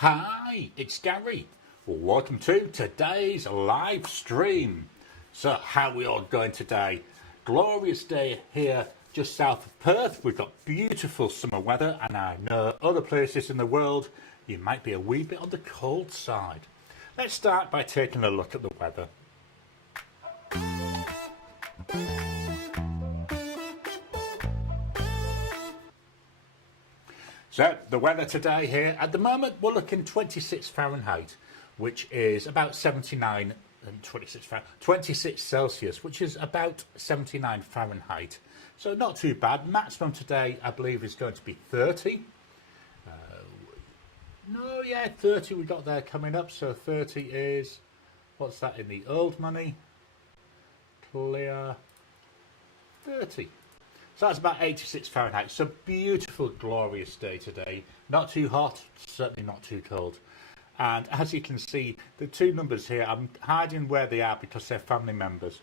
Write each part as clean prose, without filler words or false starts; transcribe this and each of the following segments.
Hi, it's Gary. Welcome to today's live stream. So how are we all going today? Glorious day here just south of Perth. We've got beautiful summer weather, and I know other places in the world you might be a wee bit on the cold side. Let's start by taking a look at the weather. So the weather today here, at the moment we're looking 26 Fahrenheit, which is about 79 and 26 Celsius, which is about 79 Fahrenheit. So not too bad. Maximum today, I believe, is going to be 30. 30 we got there coming up. So 30 is, what's that in the old money? Clear 30. So that's about 86 Fahrenheit. So beautiful, glorious day today. Not too hot, certainly not too cold. And as you can see, the two numbers here, I'm hiding where they are because they're family members.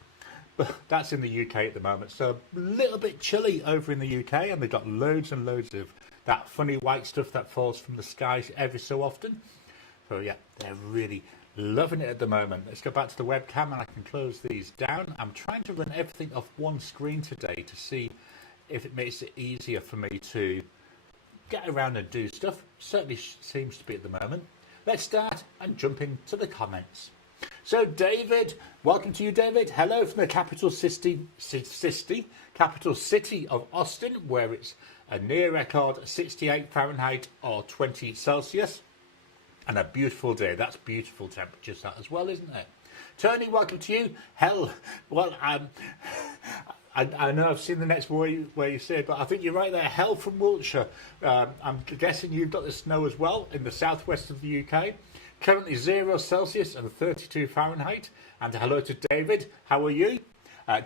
But that's in the UK at the moment. So a little bit chilly over in the UK, and they've got loads and loads of that funny white stuff that falls from the skies every so often. So yeah, they're really loving it at the moment. Let's go back to the webcam and I can close these down. I'm trying to run everything off one screen today to see if it makes it easier for me to get around and do stuff. Certainly seems to be at the moment. Let's start and jump into the comments. So David, welcome to you, David. Hello from the capital city of Austin, where it's a near record 68 Fahrenheit or 20 Celsius. And a beautiful day. That's beautiful temperatures, that as well, isn't it? Tony, welcome to you. I know I've seen the next where you say it, but I think you're right there. Hell from Wiltshire. I'm guessing you've got the snow as well in the southwest of the UK. Currently 0 Celsius and 32 Fahrenheit. And hello to David. How are you?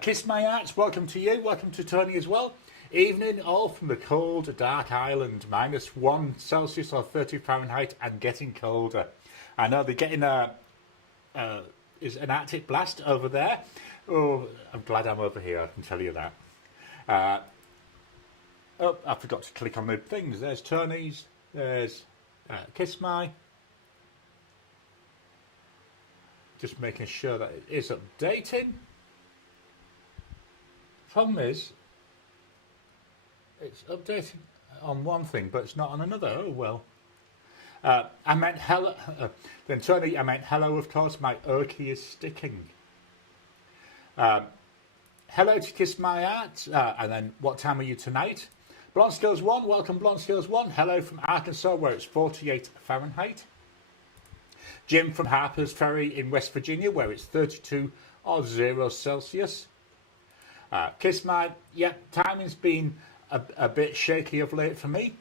Kiss My Arts, welcome to you. Welcome to Tony as well. Evening all from the cold, dark island. -1 Celsius or 30 Fahrenheit and getting colder. I know they're getting is an Arctic blast over there. Oh, I'm glad I'm over here, I can tell you that. I forgot to click on the things. There's Tony's, there's Kiss My. Just making sure that it is updating. Problem is, it's updating on one thing, but it's not on another. Oh, well. I meant hello. Then Tony, I meant hello, of course. My Oki is sticking. Hello to Kiss My Art, and then what time are you tonight? Blonde Skills 1, welcome Blonde Skills 1. Hello from Arkansas, where it's 48 Fahrenheit. Jim from Harper's Ferry in West Virginia, where it's 32 or 0 Celsius. Kiss My, yeah, timing's been a bit shaky of late for me.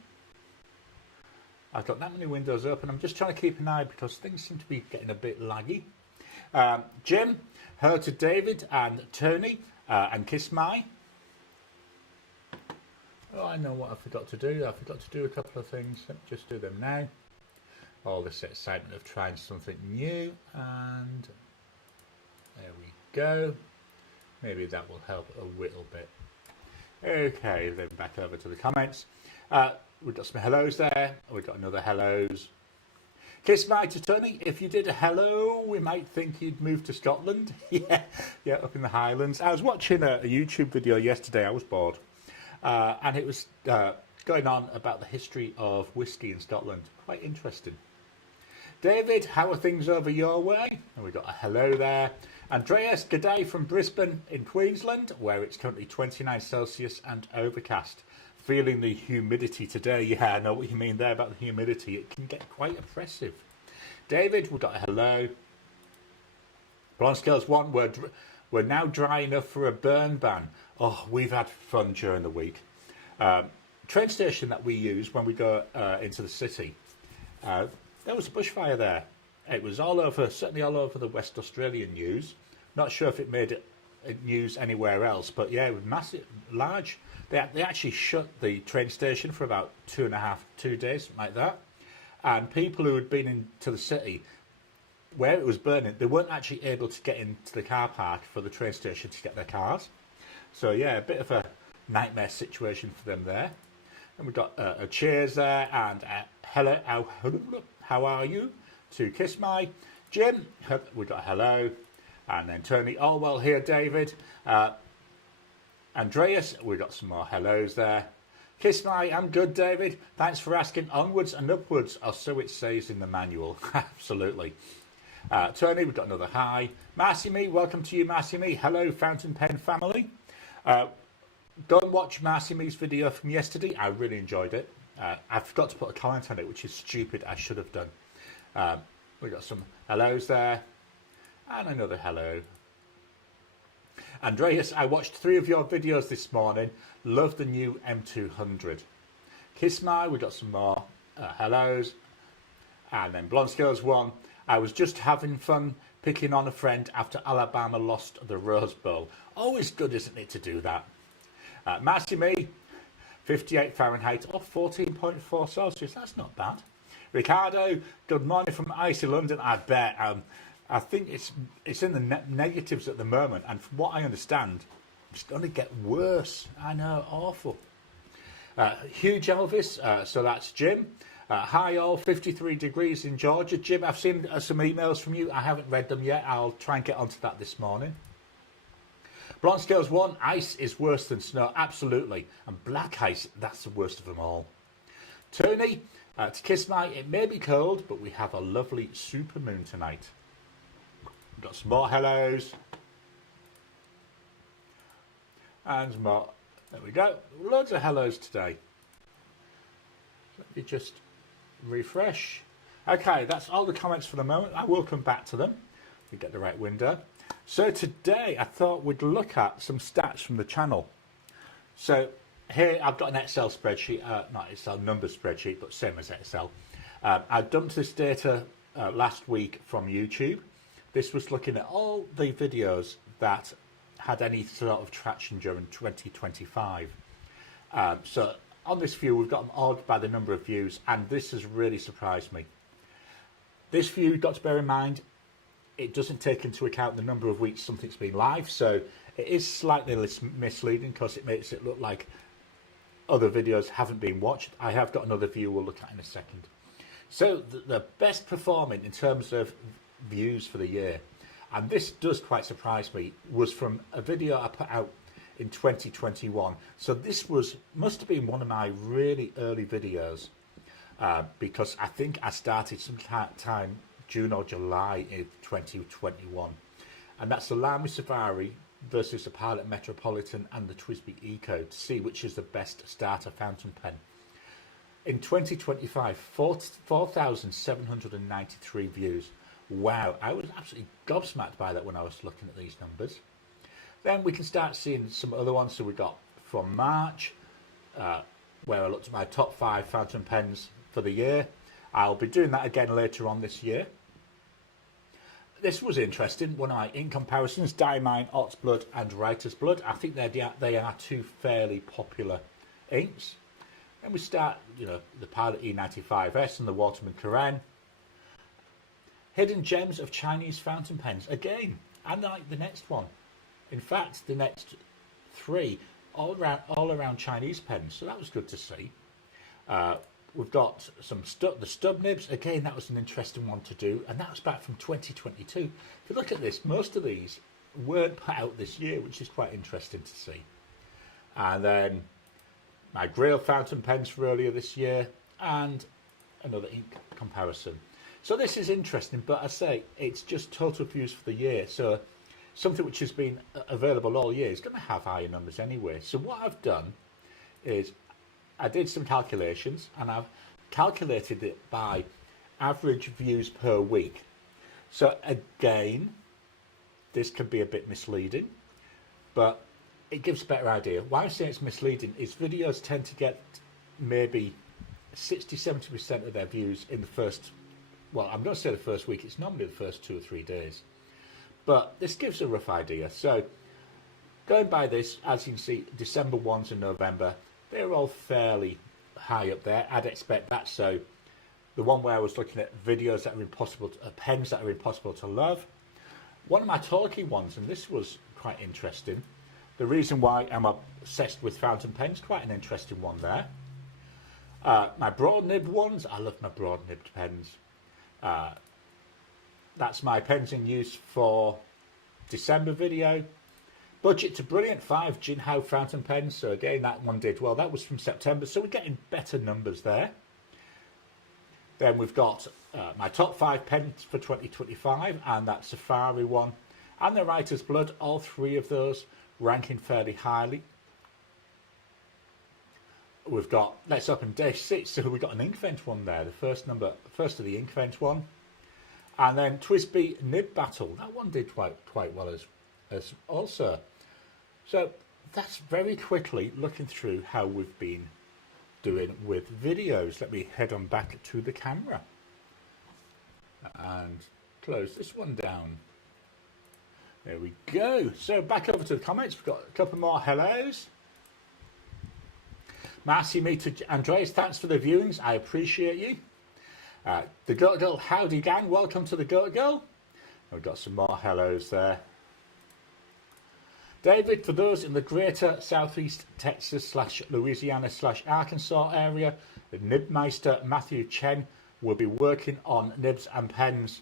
I've got that many windows open. I'm just trying to keep an eye because things seem to be getting a bit laggy. Jim, hello to David and Tony and Kiss My. Oh, I know what I forgot to do. I forgot to do a couple of things. Let me just do them now. All this excitement of trying something new, and there we go. Maybe that will help a little bit. Okay, then back over to the comments. We've got some hellos there. We've got another hellos. Kiss My to Tony. If you did a hello, we might think you'd move to Scotland. yeah, up in the Highlands. I was watching a YouTube video yesterday. I was bored. And it was going on about the history of whiskey in Scotland. Quite interesting. David, how are things over your way? And we've got a hello there. Andreas, good day from Brisbane in Queensland, where it's currently 29 Celsius and overcast. Feeling the humidity today. Yeah, I know what you mean there about the humidity. It can get quite oppressive. David, we've got a hello. Blonde Scales 1, we're now dry enough for a burn ban. Oh, we've had fun during the week. Train station that we use when we go into the city. There was a bushfire there. It was all over, certainly all over the West Australian news. Not sure if it made it news anywhere else, but yeah, it was massive, large. They actually shut the train station for about 2 days, something like that. And people who had been into the city, where it was burning, they weren't actually able to get into the car park for the train station to get their cars. So yeah, a bit of a nightmare situation for them there. And we've got a cheers there and hello how are you? To Kiss My. Jim, we got hello. And then Tony Allwell here, David. Andreas, we got some more hellos there. Kiss My, I'm good, David. Thanks for asking. Onwards and upwards, or so it says in the manual. Absolutely. Tony, we've got another hi. Marcy Me, welcome to you, Marcy Me. Hello, Fountain Pen family. Go and watch Marcy Me's video from yesterday. I really enjoyed it. I forgot to put a comment on it, which is stupid. I should have done. We got some hellos there. And another hello. Andreas, I watched 3 of your videos this morning. Love the new M200. Kiss My, we got some more hellos. And then Blonde Scales 1. I was just having fun picking on a friend after Alabama lost the Rose Bowl. Always good, isn't it, to do that? Marcy Me, 58 Fahrenheit or 14.4 Celsius. That's not bad. Ricardo, good morning from icy London. I bet. I think it's in the negatives at the moment, and from what I understand, it's going to get worse. I know, awful. Huge Elvis, so that's Jim. Hi all, 53 degrees in Georgia. Jim, I've seen some emails from you. I haven't read them yet. I'll try and get onto that this morning. Blonde Scales 1, ice is worse than snow. Absolutely. And black ice, that's the worst of them all. Tony, to Kiss My, it may be cold, but we have a lovely supermoon tonight. We've got some more hellos. And more. There we go. Loads of hellos today. Let me just refresh. Okay, that's all the comments for the moment. I will come back to them. We get the right window. So today I thought we'd look at some stats from the channel. So here I've got an Excel spreadsheet, not Excel number spreadsheet, but same as Excel. I dumped this data last week from YouTube. This was looking at all the videos that had any sort of traction during 2025. So on this view, we've got them ordered by the number of views, and this has really surprised me. This view, you've got to bear in mind, it doesn't take into account the number of weeks something's been live, so it is slightly misleading because it makes it look like other videos haven't been watched. I have got another view we'll look at in a second. So the best performing in terms of views for the year, and this does quite surprise me, was from a video I put out in 2021. So this must have been one of my really early videos, because I think I started sometime June or July in 2021, and that's the Lamy Safari versus the Pilot Metropolitan and the TWSBI Eco to see which is the best starter fountain pen. In 2025, 4,793 views. Wow, I was absolutely gobsmacked by that when I was looking at these numbers. Then we can start seeing some other ones. So we got from March, where I looked at my top 5 fountain pens for the year. I'll be doing that again later on this year. This was interesting. One of my ink comparisons, Diamine, Ox Blood and Writer's Blood. I think they are 2 fairly popular inks. Then we start, the Pilot E95S and the Waterman Karen. Hidden gems of Chinese fountain pens. Again, and like the next one. In fact, the next 3 all around Chinese pens. So that was good to see. We've got the stub nibs. Again, that was an interesting one to do, and that was back from 2022. If you look at this, most of these weren't put out this year, which is quite interesting to see. And then my Grail fountain pens for earlier this year, and another ink comparison. So this is interesting, but I say it's just total views for the year. So something which has been available all year is going to have higher numbers anyway. So what I've done is I did some calculations, and I've calculated it by average views per week. So again, this could be a bit misleading, but it gives a better idea. Why I say it's misleading is videos tend to get maybe 60-70% of their views in the first, well, I'm going to say the first week. It's normally the first 2 or 3 days. But this gives a rough idea. So going by this, as you can see, December ones and November, they're all fairly high up there. I'd expect that. So the one where I was looking at videos that are impossible, pens that are impossible to love. One of my talky ones, and this was quite interesting. The reason why I'm obsessed with fountain pens, quite an interesting one there. My broad nibbed ones, I love my broad nibbed pens. That's my pens in use for December video. Budget to brilliant, 5 Jinhao fountain pens. So again, that one did well. That was from September, so we're getting better numbers there. Then we've got my top 5 pens for 2025, and that Safari one, and the Writer's Blood. All 3 of those ranking fairly highly. We've got Let's Open Day 6, so we've got an Inkvent one there, the first of the Inkvent one. And then TWSBI Nib Battle, that one did quite well as also. So that's very quickly looking through how we've been doing with videos. Let me head on back to the camera and close this one down. There we go. So back over to the comments. We've got a couple more hellos. Marcy, me to Andreas, thanks for the viewings. I appreciate you. The Goat Girl, howdy gang. Welcome to the Goat Girl. We've got some more hellos there. David, for those in the greater southeast Texas / Louisiana / Arkansas area, the Nibmeister Matthew Chen will be working on nibs and pens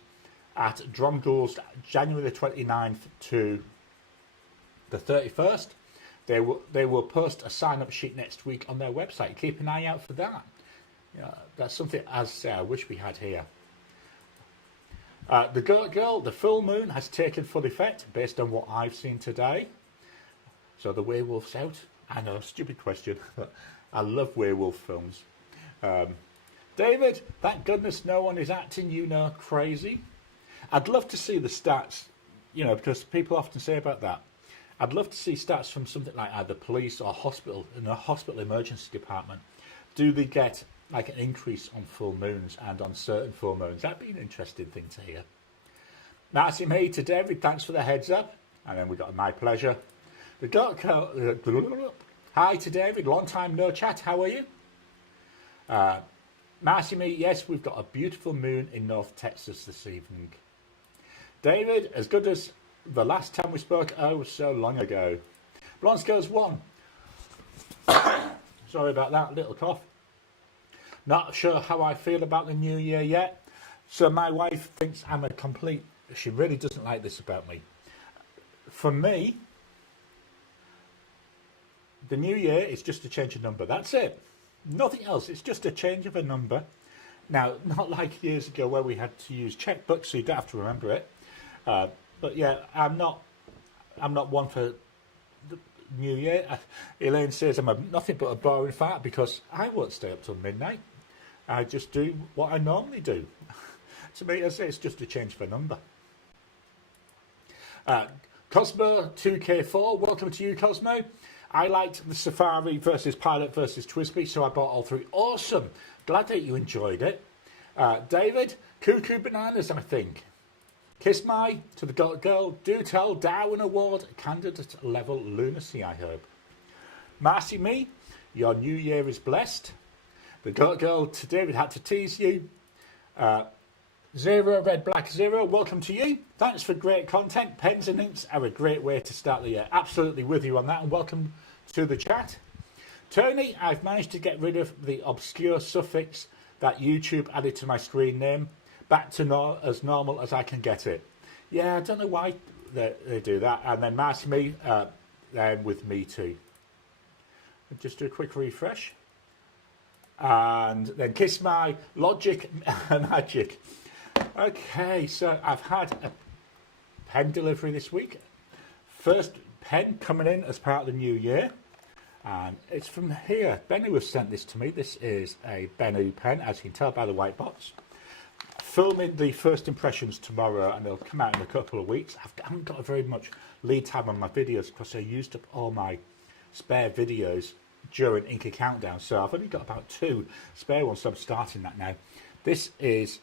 at Dromgool's January the 29th to the 31st. They will post a sign-up sheet next week on their website. Keep an eye out for that. That's something, as I say, I wish we had here. The Goat Girl, the full moon has taken full effect based on what I've seen today. So the werewolf's out. I know, stupid question, but I love werewolf films. David, thank goodness no one is acting, crazy. I'd love to see the stats, because people often say about that. I'd love to see stats from something like either police or hospital, in a hospital emergency department. Do they get like an increase on full moons and on certain full moons? That'd be an interesting thing to hear. Marcy me to David, thanks for the heads up. And then we got my pleasure. The Goat Girl, hi to David, long time no chat, how are you? Marcy me, yes, we've got a beautiful moon in North Texas this evening. David, as good as the last time we spoke, so long ago. Blonde Girls 1. Sorry about that, little cough. Not sure how I feel about the new year yet. So my wife thinks I'm a complete... She really doesn't like this about me. For me, the new year is just a change of number. That's it. Nothing else. It's just a change of a number. Now, not like years ago where we had to use checkbooks, so you don't have to remember it. But yeah, I'm not one for the new year. Elaine says I'm nothing but a boring fart because I won't stay up till midnight. I just do what I normally do. To me, I say it's just a change of a number. Cosmo 2K4, welcome to you, Cosmo. I liked the Safari versus Pilot versus TWSBI, so I bought all 3. Awesome. Glad that you enjoyed it. David, Cuckoo Bananas, I think. Kiss my to the Goat Girl. Do tell Darwin Award candidate level lunacy, I hope. Marcy me, your new year is blessed. The Goat Girl to David had to tease you. Zero Red Black Zero, welcome to you. Thanks for great content. Pens and inks are a great way to start the year. Absolutely with you on that, and welcome to the chat. Tony, I've managed to get rid of the obscure suffix that YouTube added to my screen name. Back to as normal as I can get it. Yeah, I don't know why they do that. And then Marcy me, then with me too. Just do a quick refresh. And then Kiss my Logic Magic. Okay, so I've had a pen delivery this week. First pen coming in as part of the new year. And it's from here. Bennu has sent this to me. This is a Bennu pen, as you can tell by the white box. Filming the first impressions tomorrow, and they'll come out in a couple of weeks. I haven't got very much lead time on my videos because I used up all my spare videos during Inky Countdown, so I've only got about 2 spare ones, so I'm starting that now. This is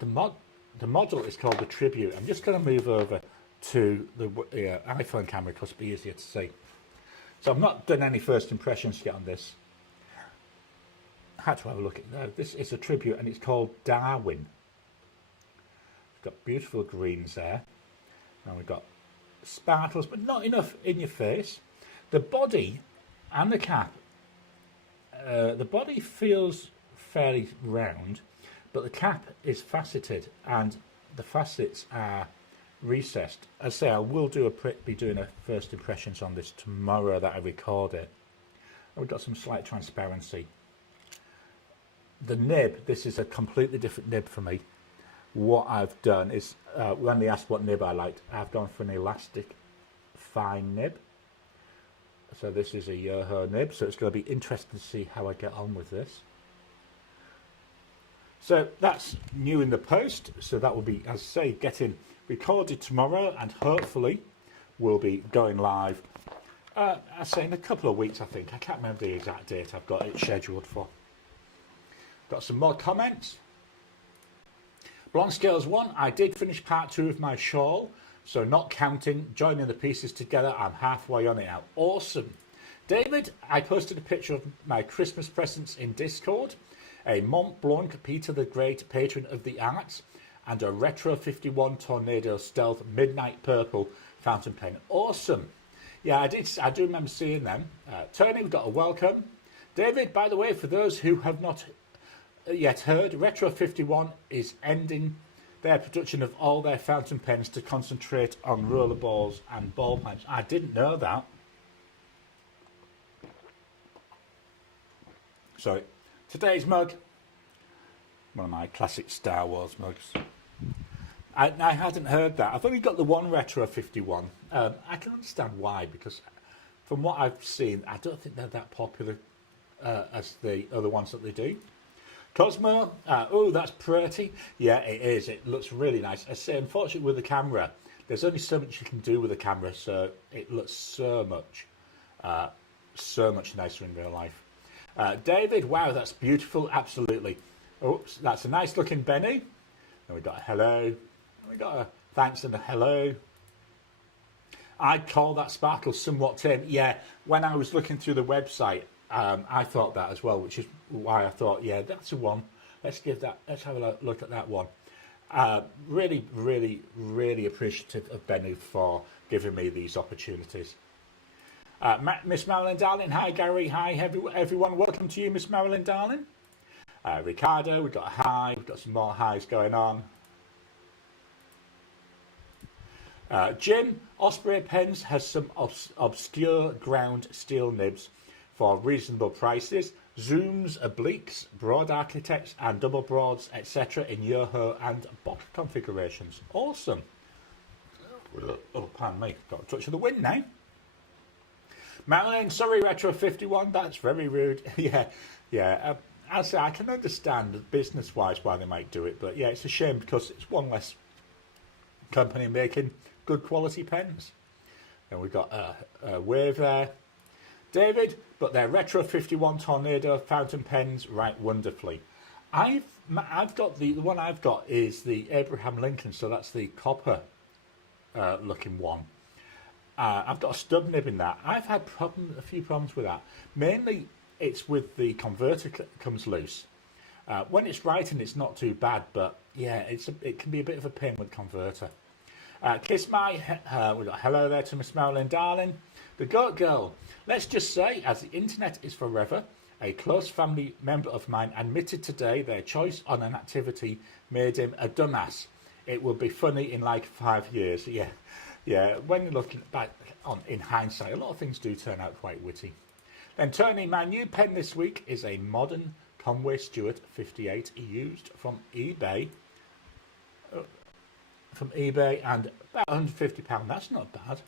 the model is called the Tribute. I'm just going to move over to the iPhone camera because it'll be easier to see. So I've not done any first impressions yet on this. I had to have a look at that. This is a Tribute, and it's called Darwin. Got beautiful greens there, and we've got sparkles, but not enough in your face. The body and the cap, the body feels fairly round, but the cap is faceted and the facets are recessed. As I say, I will be doing a first impressions on this tomorrow that I record it. And we've got some slight transparency. The nib, this is a completely different nib for me. What I've done is, when they asked what nib I liked, I've gone for an elastic fine nib. So this is a Yoho nib, so it's going to be interesting to see how I get on with this. So that's new in the post, so that will be, as I say, getting recorded tomorrow, and hopefully will be going live, I say in a couple of weeks, I think. I can't remember the exact date I've got it scheduled for. Got some more comments. Blonde Scales 1, I did finish part 2 of my shawl, so not counting, joining the pieces together, I'm halfway on it now. Awesome. David, I posted a picture of my Christmas presents in Discord, a Mont Blanc Peter the Great patron of the arts, and a Retro 51 Tornado Stealth Midnight Purple fountain pen. Awesome. Yeah, I do remember seeing them. Tony, we've got a welcome. David, by the way, for those who have not yet heard, Retro 51 is ending their production of all their fountain pens to concentrate on rollerballs and ball pens. I didn't know that. Sorry. Today's mug, one of my classic Star Wars mugs. I hadn't heard that. I've only got the one Retro 51. I can understand why, because from what I've seen, I don't think they're that popular as the other ones that they do. Cosmo, oh, that's pretty. Yeah, it is. It looks really nice. I say, unfortunately, with the camera, there's only so much you can do with the camera, so it looks so much nicer in real life. David, wow, that's beautiful. Absolutely. Oops, that's a nice looking Benny. And we got a hello. And we got a thanks and a hello. I'd call that sparkle somewhat tame. Yeah, when I was looking through the website, I thought that as well, which is why I thought, yeah, that's the one. Let's have a look at that one. Really, really, really appreciative of Benny for giving me these opportunities. Miss Marilyn Darling, hi Gary, hi everyone, welcome to you, Miss Marilyn Darling. Ricardo, we've got a hi, we've got some more highs going on. Jim, Osprey Pens has some obscure ground steel nibs for reasonable prices. Zooms, obliques, broad architects and double broads, etc. in Yoho and box configurations. Awesome. Oh, pardon me, got a touch of the wind now. Madeline, sorry, Retro 51, that's very rude. yeah. I can understand business-wise why they might do it, but yeah, it's a shame because it's one less company making good quality pens. And we've got a wave there. David, but their Retro 51 Tornado fountain pens write wonderfully. I've got the one I've got is the Abraham Lincoln, so that's the copper looking one. I've got a stub nib in that. I've had a few problems with that. Mainly, it's with the converter comes loose. When it's writing, it's not too bad, but yeah, it can be a bit of a pain with converter. Kiss my, we got hello there to Miss Marilyn Darling. The Goat Girl. Let's just say, as the internet is forever, a close family member of mine admitted today their choice on an activity made him a dumbass. It will be funny in like 5 years. Yeah. When you're looking back in hindsight, a lot of things do turn out quite witty. Then Tony, my new pen this week is a modern Conway Stewart 58 used from eBay. And about £150. That's not bad.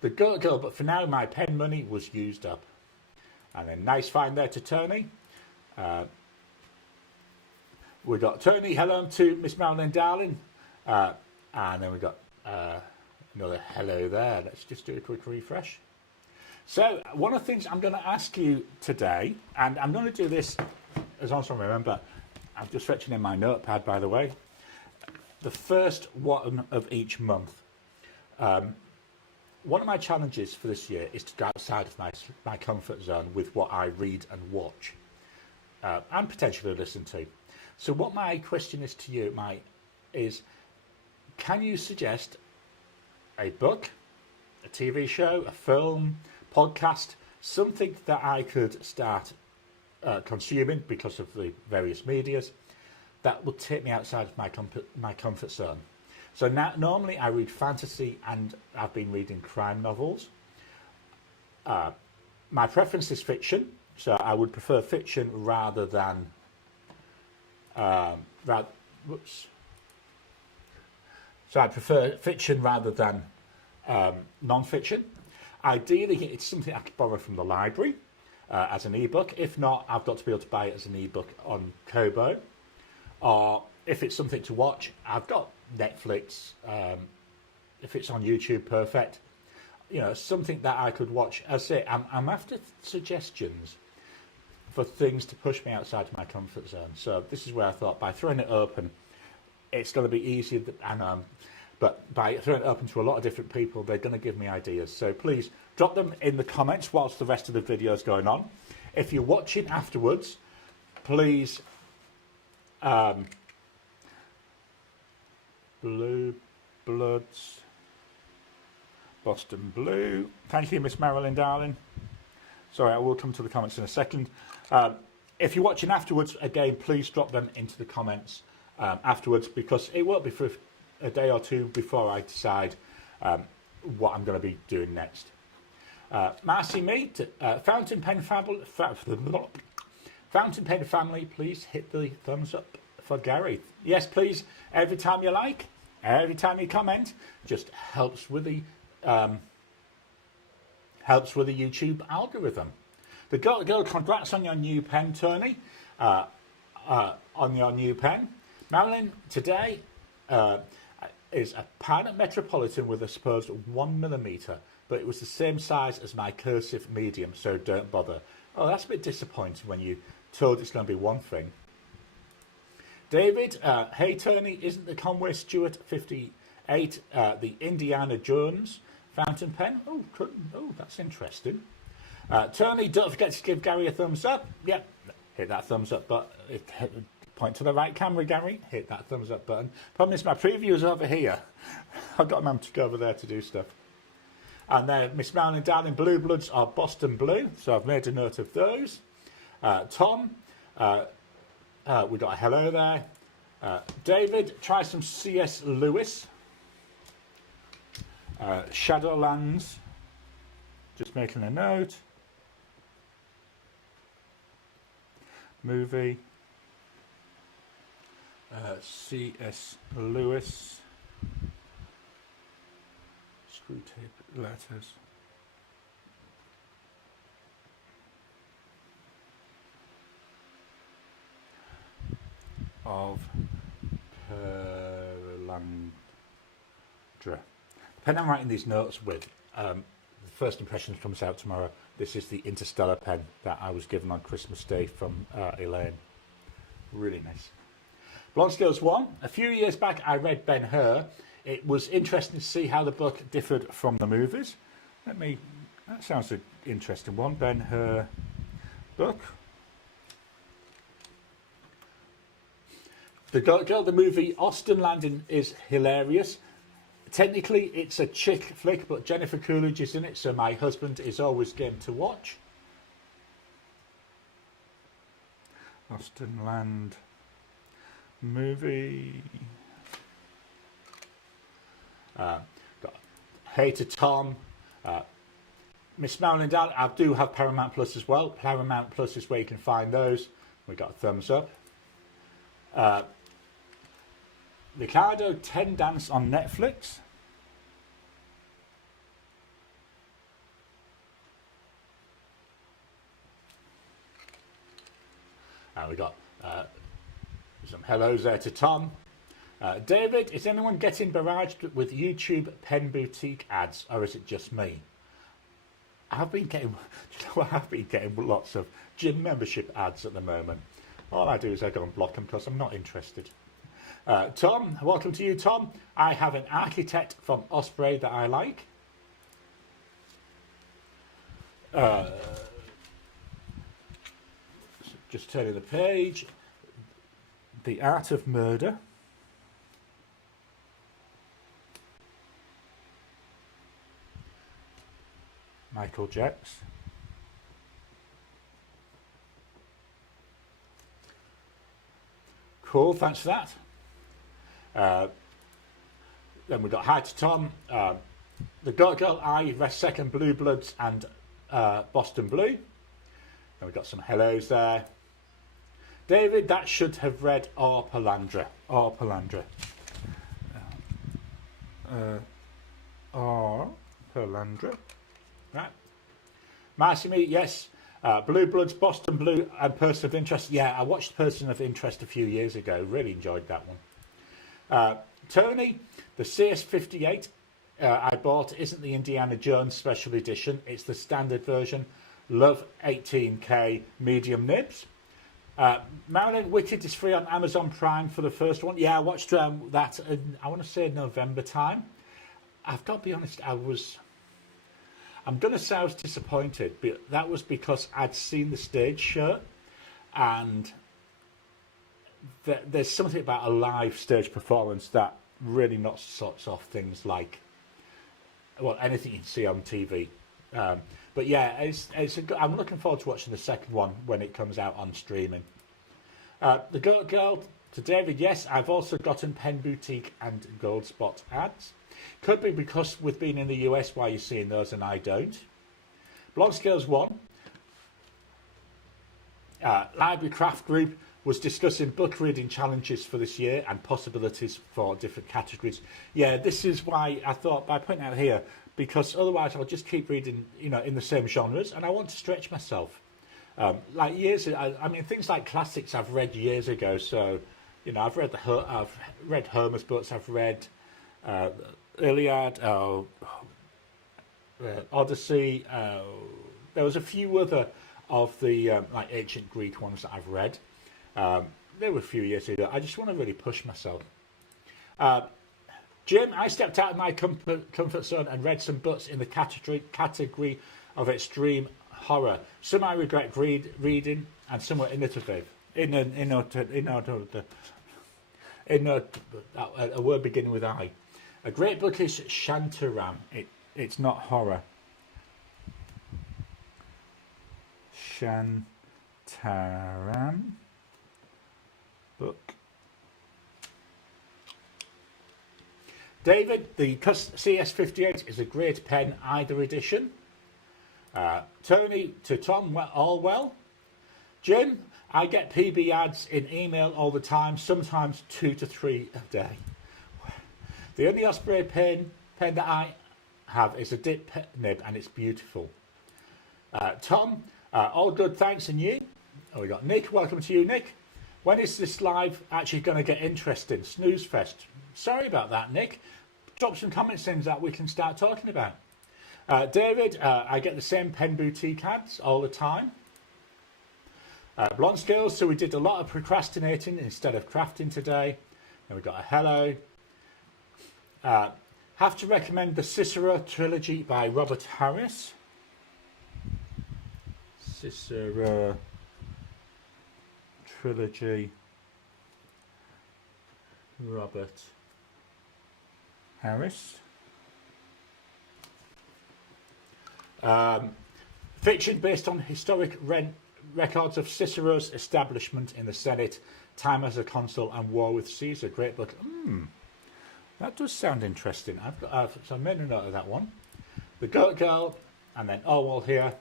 The Goat Girl, but for now my pen money was used up. And then nice find there to Tony. We got Tony, hello to Miss Marilyn Darling. And then we got another hello there. Let's just do a quick refresh. So one of the things I'm going to ask you today, and I'm going to do this as long as I remember, I'm just fetching in my notepad, by the way. The first one of each month. One of my challenges for this year is to go outside of my comfort zone with what I read and watch, and potentially listen to. So what my question is to you, is can you suggest a book, a TV show, a film, podcast, something that I could start consuming because of the various medias that will take me outside of my comfort zone. So now, normally I read fantasy and I've been reading crime novels. My preference is fiction, so I would prefer fiction rather than So I prefer fiction rather than non-fiction. Ideally, it's something I could borrow from the library as an ebook. If not, I've got to be able to buy it as an ebook on Kobo. Or if it's something to watch, I've got Netflix. If it's on YouTube, perfect. You know, something that I could watch. As I say, I'm after suggestions for things to push me outside of my comfort zone. So this is where I thought by throwing it open, it's going to be easier. But by throwing it open to a lot of different people, they're going to give me ideas. So please drop them in the comments whilst the rest of the video is going on. If you're watching afterwards, please Blue Bloods, Boston Blue. Thank you, Miss Marilyn, darling. Sorry, I will come to the comments in a second. If you're watching afterwards, again, please drop them into the comments afterwards, because it won't be for a day or two before I decide what I'm going to be doing next. Marcy Mead, Fountain Pen Family, please hit the thumbs up for Gary. Yes, please. Every time you like, every time you comment, just helps with the YouTube algorithm. The girl, congrats on your new pen, Tony. On your new pen, Marilyn. Today is a Pilot Metropolitan with a supposed 1mm, but it was the same size as my cursive medium, so don't bother. Oh, that's a bit disappointing when you told it's going to be one thing. David, hey Tony, isn't the Conway Stewart 58 the Indiana Jones fountain pen? Oh, that's interesting. Tony, don't forget to give Gary a thumbs up. Yep, hit that thumbs up button. Point to the right camera, Gary. Hit that thumbs up button. Problem is, my preview is over here. I've got them to go over there to do stuff. And then Miss Marilyn, darling, Blue Bloods are Boston Blue, so I've made a note of those. Tom, we got a hello there. David, try some C.S. Lewis. Shadowlands, just making a note. Movie. C.S. Lewis. Screw tape letters. Of Perlandra. The pen I'm writing these notes with, the first impressions comes out tomorrow. This is the Interstellar pen that I was given on Christmas Day from Elaine. Really nice. Blonde Skills 1. A few years back I read Ben-Hur. It was interesting to see how the book differed from the movies. That sounds an interesting one. Ben-Hur book. The movie Austin Landing is hilarious. Technically, it's a chick flick, but Jennifer Coolidge is in it, so my husband is always game to watch. Austin Land movie. Got Hey to Tom. Miss Marilyn Down. I do have Paramount Plus as well. Paramount Plus is where you can find those. We got a thumbs up. Ricardo 10 Dance on Netflix. And we got some hellos there to Tom. David, is anyone getting barraged with YouTube pen boutique ads, or is it just me? I've been getting lots of gym membership ads at the moment. All I do is I go and block them because I'm not interested. Tom, welcome to you, Tom. I have an architect from Osprey that I like. Just turning the page. The Art of Murder. Michael Jacks. Cool, thanks for that. Then we got Hi to Tom, the Got Girl, I, Rest Second, Blue Bloods, and Boston Blue. Then we got some hellos there. David, that should have read or Palandra. Or Palandra. Or Palandra. Right. Marcy Me, yes. Blue Bloods, Boston Blue, and Person of Interest. Yeah, I watched Person of Interest a few years ago. Really enjoyed that one. Tony, the CS58 I bought isn't the Indiana Jones special edition. It's the standard version. Love 18K medium nibs. Marilyn, Wicked is free on Amazon Prime for the first one. Yeah, I watched that in, I want to say November time. I've got to be honest, I'm going to say I was disappointed, but that was because I'd seen the stage show, and there's something about a live stage performance that really knocks sorts off things like, well, anything you can see on TV. But yeah, I'm looking forward to watching the second one when it comes out on streaming. The Goat Girl, to David, yes, I've also gotten Pen Boutique and Gold Spot ads. Could be because with being in the US why you're seeing those and I don't. Blog Skills 1. Library Craft Group was discussing book reading challenges for this year and possibilities for different categories. Yeah, this is why I thought by putting out here, because otherwise I'll just keep reading, in the same genres, and I want to stretch myself. Like I mean, things like classics I've read years ago. So, I've read Homer's books. I've read Iliad, Odyssey. There was a few other of the like ancient Greek ones that I've read. They were a few years ago. I just want to really push myself. Jim, I stepped out of my comfort zone and read some books in the category of extreme horror. Some I regret reading, and some were innovative. A word beginning with I. A great book is Shantaram. It's not horror. Shantaram book. David, the CS58 is a great pen, either edition. Tony, to Tom, all well. Jim, I get PB ads in email all the time, sometimes 2 to 3 a day. The only Osprey pen that I have is a dip nib, and it's beautiful. Tom, all good, thanks, and you? Oh, we got Nick. Welcome to you, Nick. When is this live actually going to get interesting? Snooze fest. Sorry about that, Nick. Drop some comments in that we can start talking about. David, I get the same Pen Boutique ads all the time. Blonde Skills, so we did a lot of procrastinating instead of crafting today. Then we got a hello. Have to recommend the Cicero trilogy by Robert Harris. Cicero trilogy, Robert Harris. Fiction based on historic records of Cicero's establishment in the Senate, time as a consul, and war with Caesar. Great book. That does sound interesting. So I made a note of that one. The Goat Girl, and then Orwell here.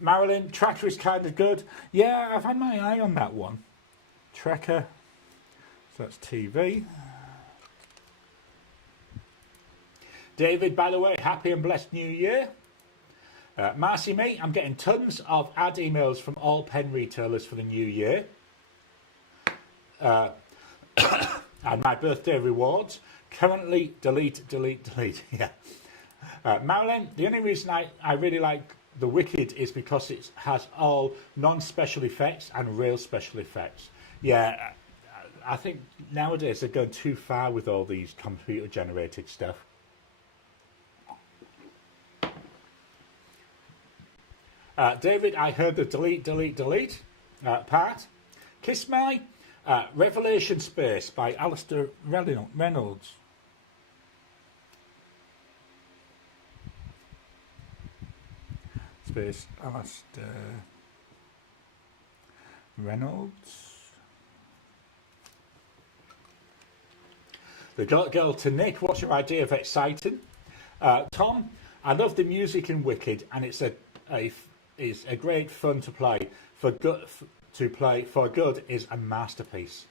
Marilyn, Tracker is kind of good. Yeah, I've had my eye on that one. Tracker, so that's TV. David, by the way, happy and blessed New Year. Marcy Me, I'm getting tons of ad emails from all pen retailers for the new year. And my birthday rewards. Currently, delete. Yeah. Marilyn, the only reason I really like The Wicked is because it has all non-special effects and real special effects. Yeah, I think nowadays they're going too far with all these computer-generated stuff. David, I heard the delete part. Kiss My Revelation Space by Alistair Reynolds. Space, Alistair Reynolds. The girl to Nick, what's your idea of exciting? Tom, I love the music in Wicked, and it's a great fun to play. For good is a masterpiece.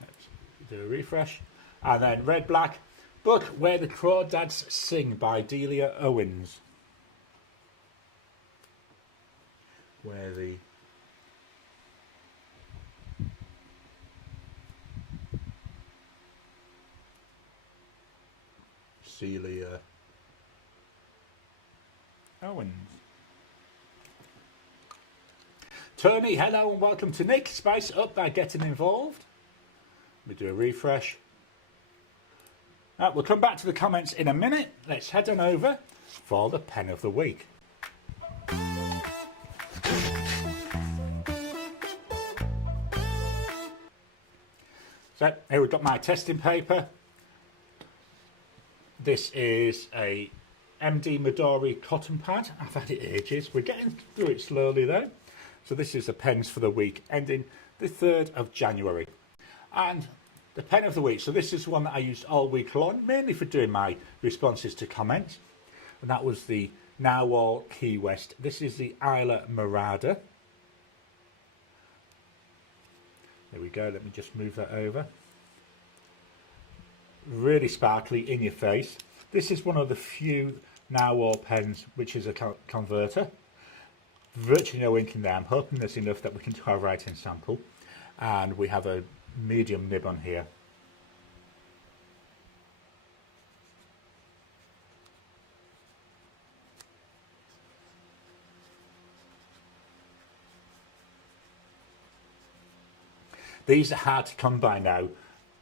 Let's do a refresh, and then Red Black book Where the Crawdads Sing by Delia Owens. Where the Celia Owens. Tony, hello and welcome to Nick. Spice it up by getting involved. Let me do a refresh. We'll come back to the comments in a minute. Let's head on over for the pen of the week. So here we've got my testing paper. This is a MD Midori cotton pad. I've had it ages. We're getting through it slowly though. So this is the pens for the week ending the 3rd of January. And the pen of the week. So this is one that I used all week long, mainly for doing my responses to comments. And that was the Narwhal Key West. This is the Isla Marada. There we go. Let me just move that over. Really sparkly, in your face. This is one of the few Narwhal pens which is a converter. Virtually no ink in there. I'm hoping there's enough that we can do our writing sample. And we have a medium nib on here. These are hard to come by now,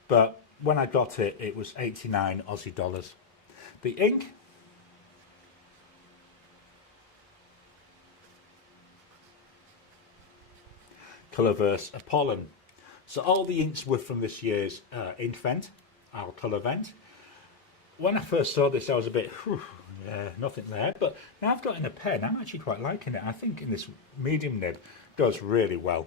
but when I got it, it was 89 Aussie dollars. The ink, Colourverse Apollon. So all the inks were from this year's ink vent, our colour vent. When I first saw this, I was a bit, yeah, nothing there. But now I've got in a pen, I'm actually quite liking it. I think in this medium nib goes really well.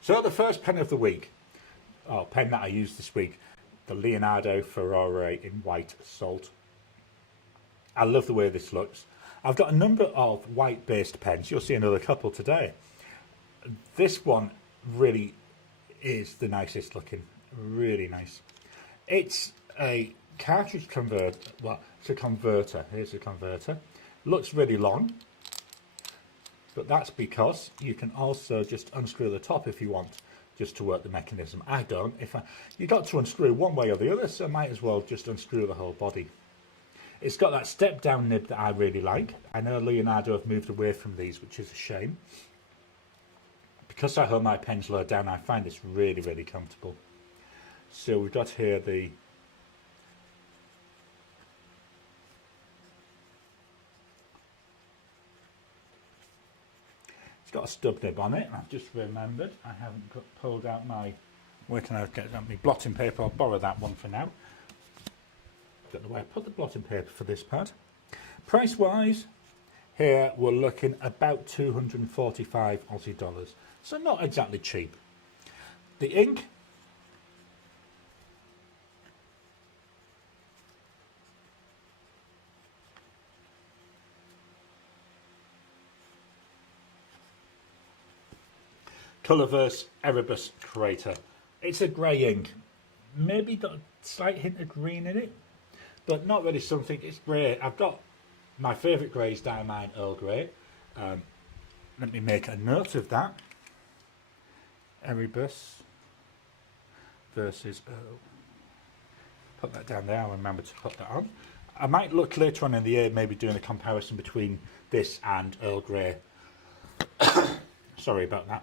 So the first pen of the week, or pen that I used this week, the Leonardo Ferrare in White Salt. I love the way this looks. I've got a number of white based pens. You'll see another couple today. This one really is the nicest looking, really nice. It's a cartridge converter, well, it's a converter. Here's a converter. Looks really long, but that's because you can also just unscrew the top if you want, just to work the mechanism. I don't. You got to unscrew one way or the other, so I might as well just unscrew the whole body. It's got that step down nib that I really like. I know Leonardo have moved away from these, which is a shame. Because I hold my pens low down, I find this really, really comfortable. So we've got here the it's got a stub nib on it. I've just remembered I haven't pulled out my, where can I get that? My blotting paper. I'll borrow that one for now. Don't know where I put the blotting paper for this pad. Price wise, here we're looking about 245 Aussie dollars. So not exactly cheap. The ink, Colourverse Erebus Crater. It's a grey ink. Maybe got a slight hint of green in it, but not really something. It's grey. I've got my favourite grey is Diamine Earl Grey. Let me make a note of that. Erebus versus Earl. Put that down there. I'll remember to put that on. I might look later on in the year, maybe doing a comparison between this and Earl Grey. Sorry about that.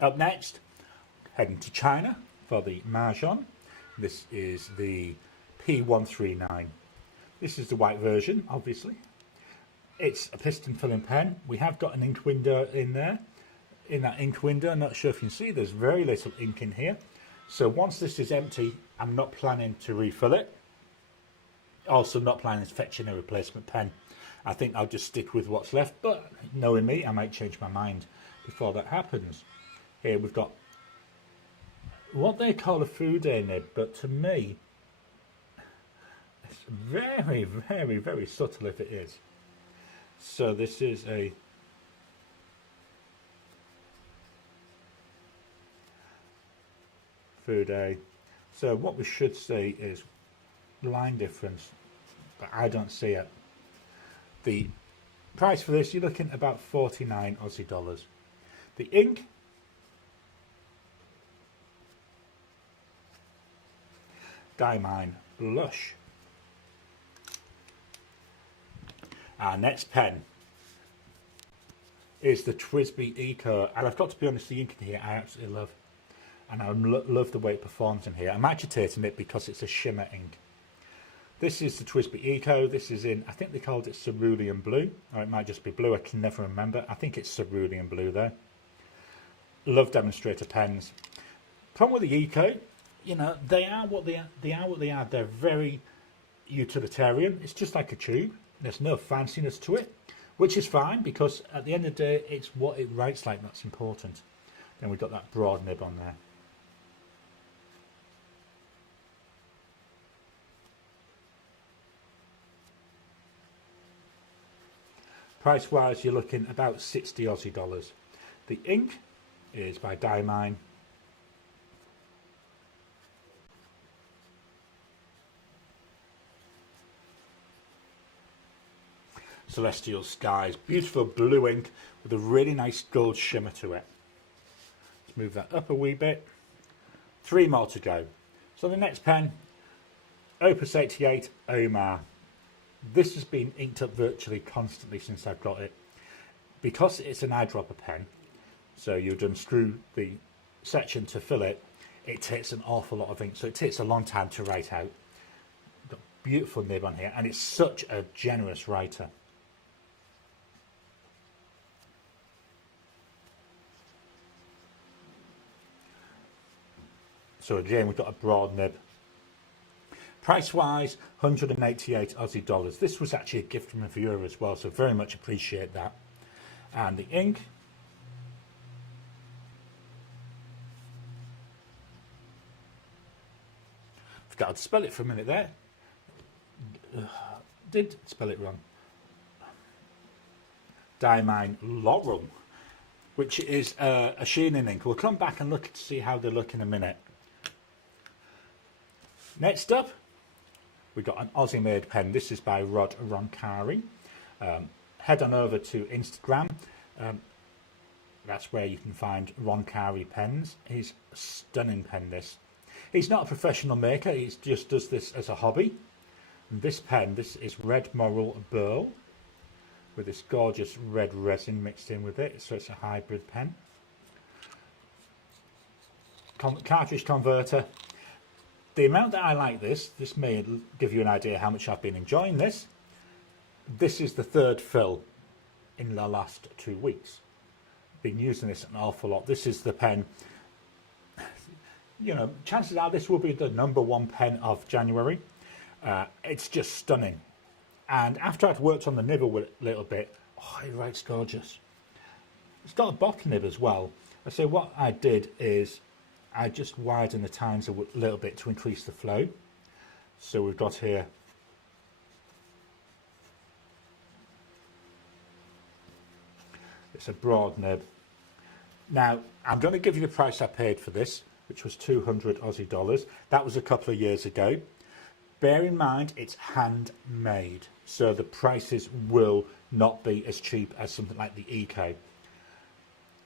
Up next, heading to China for the Mahjong. This is the P139. This is the white version, obviously. It's a piston filling pen. We have got an ink window in there. In that ink window, I'm not sure if you can see, there's very little ink in here. So once this is empty, I'm not planning to refill it. Also not planning to fetch in a replacement pen. I think I'll just stick with what's left, but knowing me, I might change my mind before that happens. Here we've got what they call a food aid nib, but to me, it's very, very, very subtle if it is. So this is a food aid. So what we should see is line difference, but I don't see it. The price for this, you're looking at about 49 Aussie dollars. The ink, Diamine Blush. Our next pen is the TWSBI Eco, and I've got to be honest, the ink in here I absolutely love, and I love the way it performs in here. I'm agitating it because it's a shimmer ink. This is the TWSBI Eco. This is in, I think they called it cerulean blue, or it might just be blue, I can never remember. I think it's cerulean blue there. Love demonstrator pens. Problem with the Eco, you know, they are what they are. They're very utilitarian. It's just like a tube. There's no fanciness to it, which is fine because at the end of the day, it's what it writes like that's important. Then we've got that broad nib on there. Price wise, you're looking about 60 Aussie dollars. The ink is by Diamine. Celestial Skies, beautiful blue ink with a really nice gold shimmer to it. Let's move that up a wee bit. 3 more to go. So the next pen, Opus 88 Omar. This has been inked up virtually constantly since I've got it. Because it's an eyedropper pen, so you'd unscrew the section to fill it, it takes an awful lot of ink, so it takes a long time to write out. Got a beautiful nib on here, and it's such a generous writer. So again, we've got a broad nib. Price wise, 188 Aussie dollars. This was actually a gift from a viewer as well, so very much appreciate that. And the ink, forgot to spell it for a minute there. Did spell it wrong. Diamine Laurel, which is a sheening ink. We'll come back and look to see how they look in a minute. Next up, we've got an Aussie made pen. This is by Rod Roncari. Head on over to Instagram. That's where you can find Roncari pens. He's a stunning pen, this. He's not a professional maker, he just does this as a hobby. And this pen, this is Red Moral Burl, with this gorgeous red resin mixed in with it, so it's a hybrid pen. Cartridge converter. The amount that I like this may give you an idea how much I've been enjoying this. This is the 3rd fill in the last 2 weeks. Been using this an awful lot. This is the pen, you know, chances are this will be the #1 pen of January. It's just stunning. And after I'd worked on the nib a little bit, oh, it writes gorgeous. It's got a bottle nib as well. So what I did is I just widened the tines a little bit to increase the flow. So we've got here it's a broad nib. Now I'm going to give you the price I paid for this, which was 200 Aussie dollars. That was a couple of years ago. Bear in mind it's handmade, so the prices will not be as cheap as something like the Eco.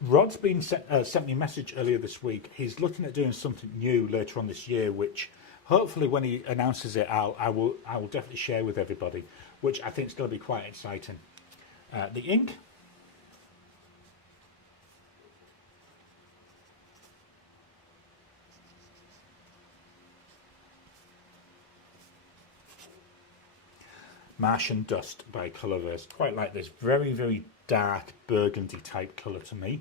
Rod's been sent me a message earlier this week. He's looking at doing something new later on this year, which hopefully when he announces it, I will definitely share with everybody, which I think is going to be quite exciting. The ink. Martian Dust by Colourverse. Quite like this. Very, very dark burgundy type colour to me.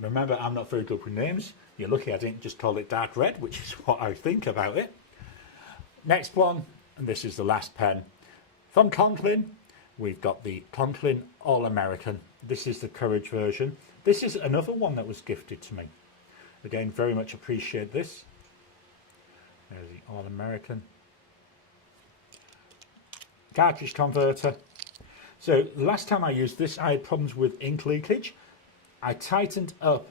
Remember, I'm not very good with names. You're lucky I didn't just call it dark red, which is what I think about it. Next one, and this is the last pen. From Conklin, We've got the Conklin All-American. This is the Courage version. This is another one that was gifted to me. Again, very much appreciate this. There's the All-American. Cartridge converter. So last time I used this, I had problems with ink leakage. I tightened up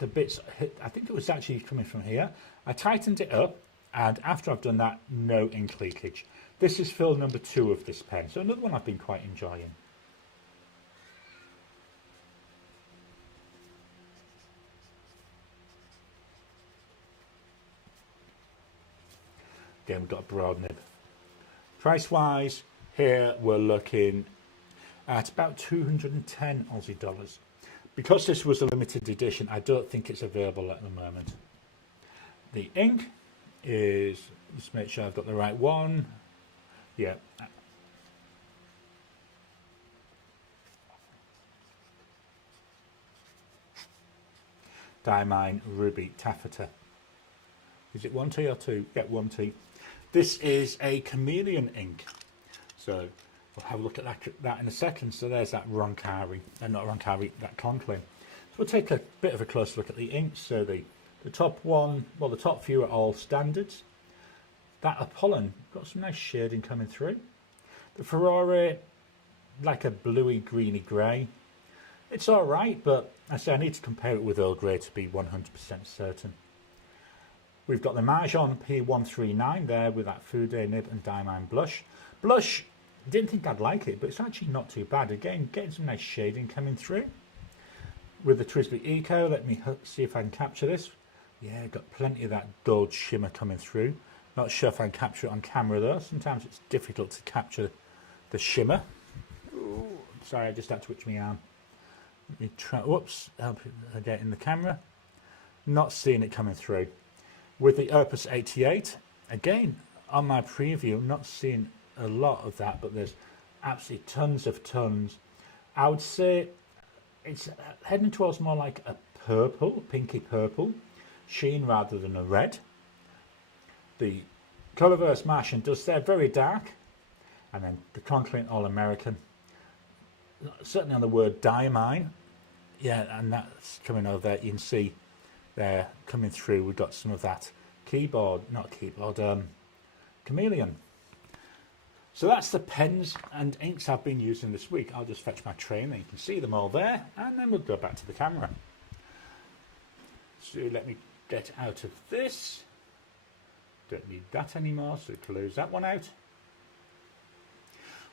the bits, I think it was actually coming from here. I tightened it up, and after I've done that, no ink leakage. This is fill number 2 of this pen, so another one I've been quite enjoying. Again, we've got a broad nib. Price wise, here we're looking at about 210 Aussie dollars. Because this was a limited edition, I don't think it's available at the moment. The ink is, let's make sure I've got the right one. Yeah. Diamine Ruby Taffeta. Is it 1T or 2? Yeah, 1T. This is a chameleon ink. So we'll have a look at that in a second. So there's that Roncari, not Roncari, that Conklin. So we'll take a bit of a closer look at the inks. So the top one, well, the top few are all standards. That Apollon, got some nice shading coming through. The Ferrari, like a bluey, greeny grey. It's all right, but I say I need to compare it with Earl Grey to be 100% certain. We've got the Majon P139 there with that Fude nib and Diamine blush. Blush, didn't think I'd like it, but it's actually not too bad. Again, getting some nice shading coming through. With the Twisby Eco, let me see if I can capture this. Yeah, got plenty of that dulled shimmer coming through. Not sure if I can capture it on camera though. Sometimes it's difficult to capture the shimmer. Ooh, sorry, I just had to twitch my arm. Let me try, whoops, help it get in the camera. Not seeing it coming through. With the Opus 88, again, on my preview, not seeing a lot of that, but there's absolutely tons of tons. I would say it's heading towards more like a purple, pinky purple sheen rather than a red. The Colorverse Martian does there, very dark. And then the Conklin All-American, certainly on the word Diamine. Yeah, and that's coming over there. You can see there coming through, we've got some of that chameleon. So that's the pens and inks I've been using this week. I'll just fetch my tray and you can see them all there, and then we'll go back to the camera. So let me get out of this. Don't need that anymore, so close that one out.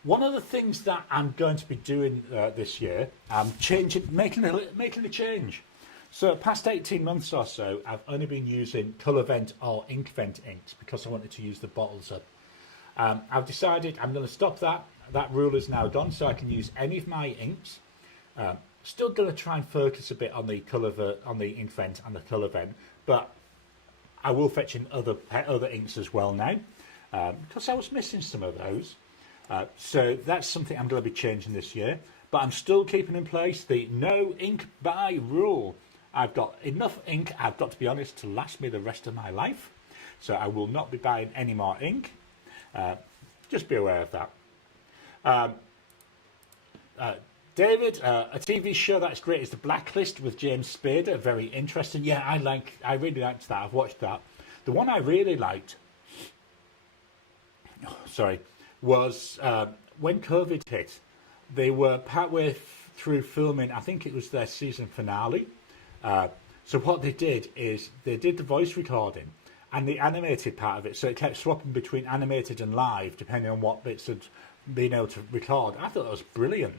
One of the things that I'm going to be doing this year, I'm making a change. So past 18 months or so, I've only been using Colour Vent or Ink Vent inks because I wanted to use the bottles up. I've decided I'm going to stop that. That rule is now gone, so I can use any of my inks. Still going to try and focus a bit on the Ink Vent and the Colour Vent, but I will fetch in other inks as well now because I was missing some of those. So that's something I'm going to be changing this year, but I'm still keeping in place the no ink buy rule. I've got enough ink, I've got to be honest, to last me the rest of my life. So I will not be buying any more ink. Just be aware of that. David, a TV show that's great is The Blacklist with James Spader. Very interesting. Yeah, I really liked that. I've watched that. The one I really liked, was when COVID hit. They were partway through filming, I think it was their season finale. So what they did is they did the voice recording and the animated part of it. So it kept swapping between animated and live, depending on what bits had been able to record. I thought that was brilliant.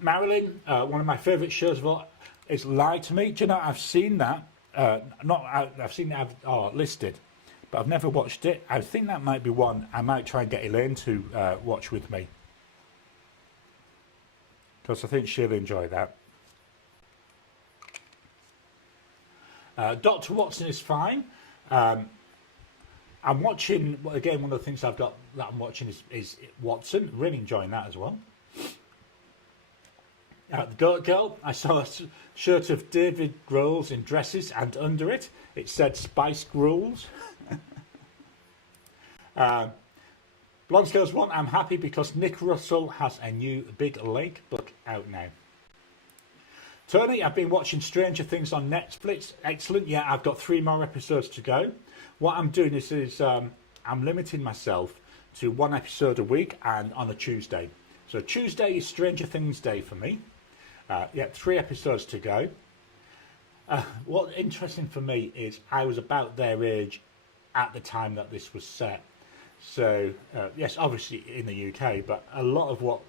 Marilyn, one of my favourite shows of all, is Lie to Me. Do you know, I've seen that. I've seen it listed, but I've never watched it. I think that might be one I might try and get Elaine to watch with me, because I think she'll enjoy that. Dr. Watson is fine. I'm watching, again, one of the things I've got that I'm watching is Watson. Really enjoying that as well. The Goat Girl, I saw a shirt of David Grohl's in dresses, and under it, it said Spice Grohl's. Blonde Scales 1, I'm happy because Nick Russell has a new Big Lake book out now. Tony, I've been watching Stranger Things on Netflix. Excellent. Yeah, I've got 3 more episodes to go. What I'm doing is I'm limiting myself to 1 episode a week and on a Tuesday. So Tuesday is Stranger Things Day for me. Yeah, 3 episodes to go. What's interesting for me is I was about their age at the time that this was set. So, yes, obviously in the UK, but a lot of what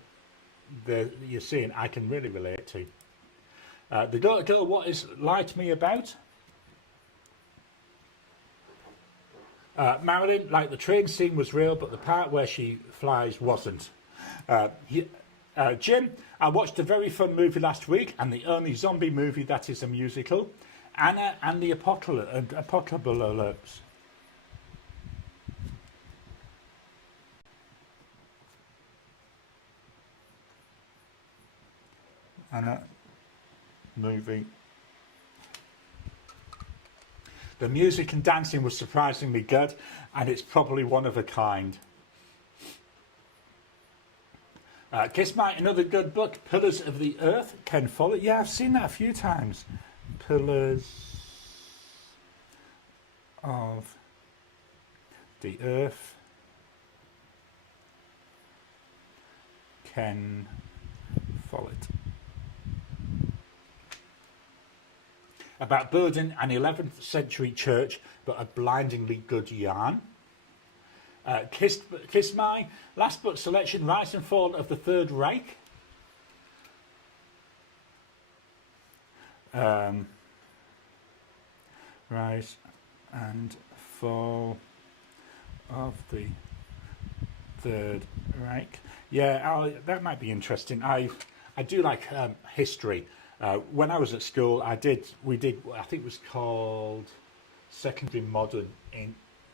you're seeing I can really relate to. The girl, what is lied to me about? Marilyn, like the train scene was real, but the part where she flies wasn't. Jim, I watched a very fun movie last week, and the only zombie movie that is a musical, Anna and the Apocalypse. Anna movie. The music and dancing was surprisingly good, and it's probably one of a kind. Kiss My, another good book, Pillars of the Earth, Ken Follett. Yeah, I've seen that a few times. Pillars of the Earth, Ken Follett. About building an 11th century church, but a blindingly good yarn. Kiss My, last book selection, Rise and Fall of the Third Reich. Rise and Fall of the Third Reich. Yeah, that might be interesting. I do like history. When I was at school, we did. I think it was called Secondary Modern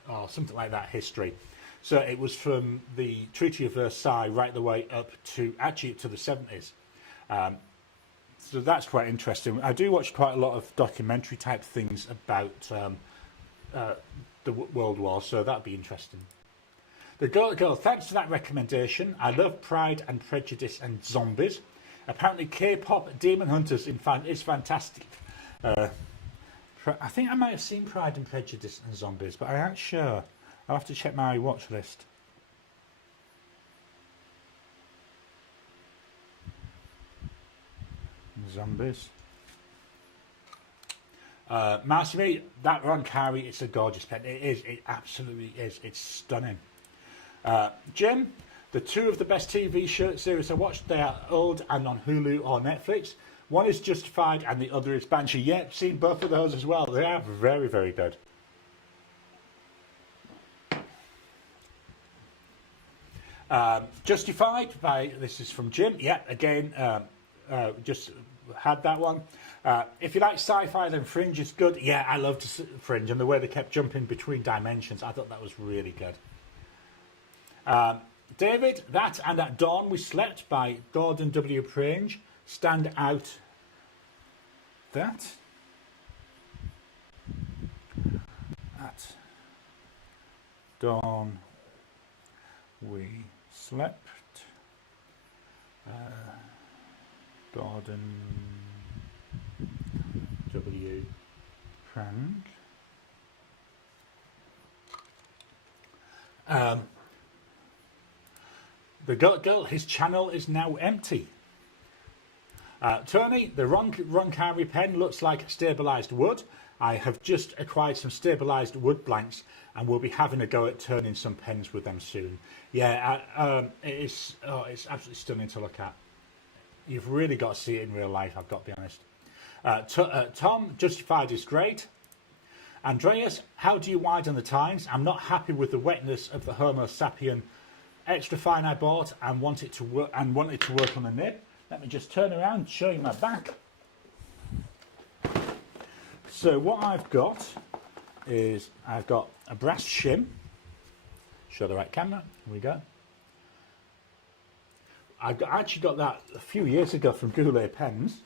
or something like that, history. So it was from the Treaty of Versailles right the way up to the 70s. So that's quite interesting. I do watch quite a lot of documentary type things about the World War, so that'd be interesting. The girl, thanks for that recommendation. I love Pride and Prejudice and zombies. Apparently K-pop Demon Hunters is fantastic. I think I might have seen Pride and Prejudice and Zombies, but I aren't sure. I'll have to check my watch list. Zombies. Marcy, that Ron Carey, it's a gorgeous pen. It is. It absolutely is. It's stunning. Jim, the 2 of the best TV series I watched, they are old and on Hulu or Netflix. One is Justified and the other is Banshee. Yeah, seen both of those as well. They are very, very good. Justified this is from Jim. Yeah, again, just had that one. If you like sci-fi, then Fringe is good. Yeah, I loved Fringe, and the way they kept jumping between dimensions, I thought that was really good. David, that and At Dawn We Slept by Gordon W. Prange stand out. That At Dawn We Slept, Gordon W. Prange. The girl, his channel is now empty. Tony, the Ron Carey pen looks like stabilised wood. I have just acquired some stabilised wood blanks and we'll be having a go at turning some pens with them soon. Yeah, it's absolutely stunning to look at. You've really got to see it in real life, I've got to be honest. Tom, Justified is great. Andreas, how do you widen the tines? I'm not happy with the wetness of the Homo sapien extra fine I bought and want it to work on the nib. Let me just turn around and show you my back. So what I've got is I've got a brass shim. Show the right camera. Here we go. I actually got that a few years ago from Goulet Pens.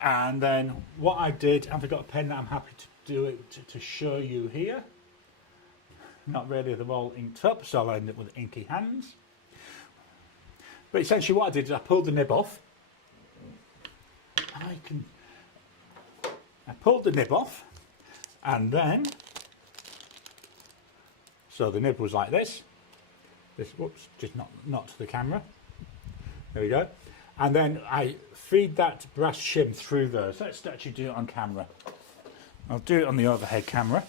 And then what I did, I've got a pen that I'm happy to do it to show you here. Not really, they're all inked up, so I'll end up with inky hands. But essentially what I did is I pulled the nib off. I pulled the nib off, and then, so the nib was like this. Whoops, just not to the camera. There we go. And then I feed that brass shim through those. Let's actually do it on camera. I'll do it on the overhead camera.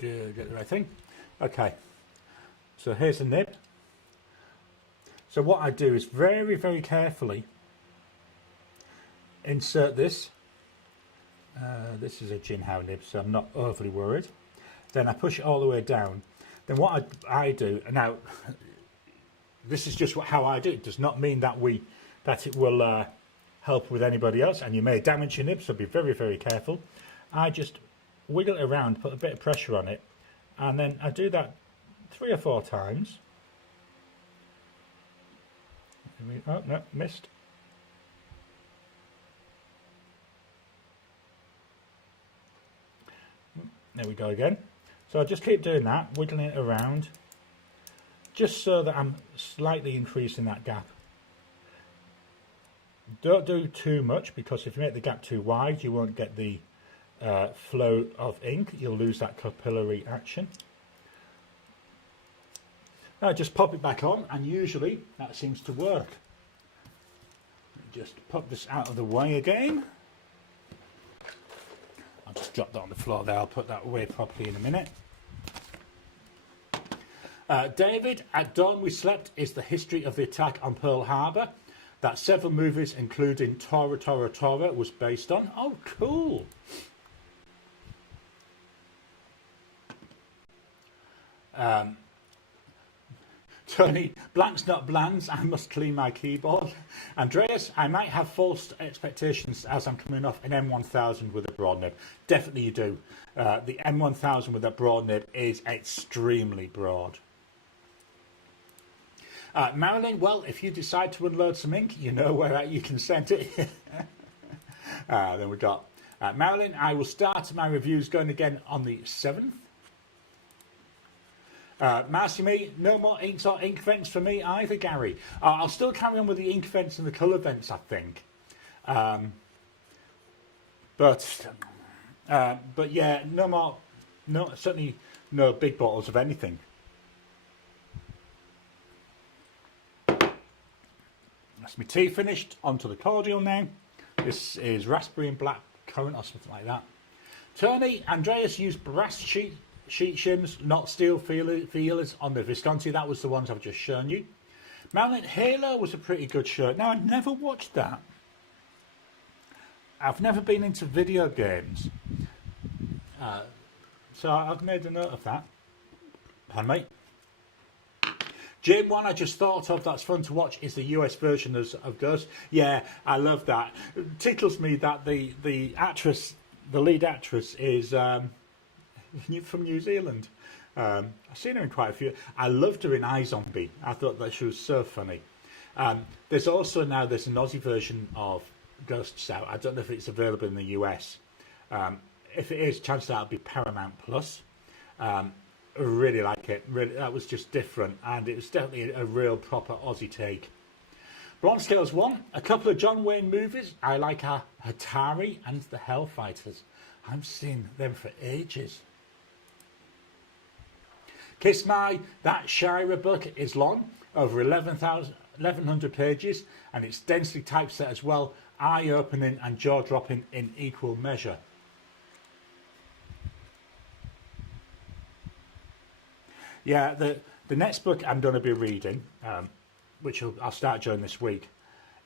Get the right thing. Okay, so here's the nib. So what I do is very, very carefully insert this. This is a Jinhao nib, so I'm not overly worried. Then I push it all the way down. Then what I do, now this is just how I do it. It does not mean that it will help with anybody else, and you may damage your nib, so be very, very careful. I just wiggle it around, put a bit of pressure on it, and then I do that 3 or 4 times. Oh no, missed. There we go again. So I just keep doing that, wiggling it around, just so that I'm slightly increasing that gap. Don't do too much, because if you make the gap too wide, you won't get the flow of ink. You'll lose that capillary action. Now just pop it back on, and usually that seems to work. Just pop this out of the way again. I'll just drop that on the floor there. I'll put that away properly in a minute. David, at dawn we slept is the history of the attack on Pearl Harbor that several movies, including Tora Tora Tora, was based on. Oh, cool. Tony, blanks not blands, I must clean my keyboard. Andreas, I might have false expectations as I'm coming off an M1000 with a broad nib. Definitely you do. The M1000 with a broad nib is extremely broad. Marilyn, well, if you decide to unload some ink, you know where you can send it. Then we got Marilyn, I will start my reviews going again on the 7th. Marcy me, no more inks or ink vents for me either, Gary. I'll still carry on with the ink vents and the colour vents, I think. But yeah, no more, certainly no big bottles of anything. That's my tea finished. Onto the cordial now. This is raspberry and black currant or something like that. Tony, Andreas used brass sheet shims, not steel feelers on the Visconti. That was the ones I've just shown you. Mounted Halo was a pretty good shirt. Now, I've never watched that. I've never been into video games. So I've made a note of that. Pardon me. Jim, one I just thought of that's fun to watch is the US version of Ghost. Yeah, I love that. It tickles me that the actress, the lead actress, is from New Zealand. I've seen her in quite a few. I loved her in iZombie. I thought that she was so funny. There's also now there's an Aussie version of Ghosts out. I don't know if it's available in the US. If it is, chances are it'll be Paramount Plus. I really like it. Really, that was just different, and it was definitely a real proper Aussie take. Bronze Scales 1, a couple of John Wayne movies. I like Hatari and the Hellfighters. I've seen them for ages. Kiss My, that Shira book is long, over 1100 pages, and it's densely typeset as well, eye-opening and jaw-dropping in equal measure. Yeah, the next book I'm going to be reading, which I'll start during this week,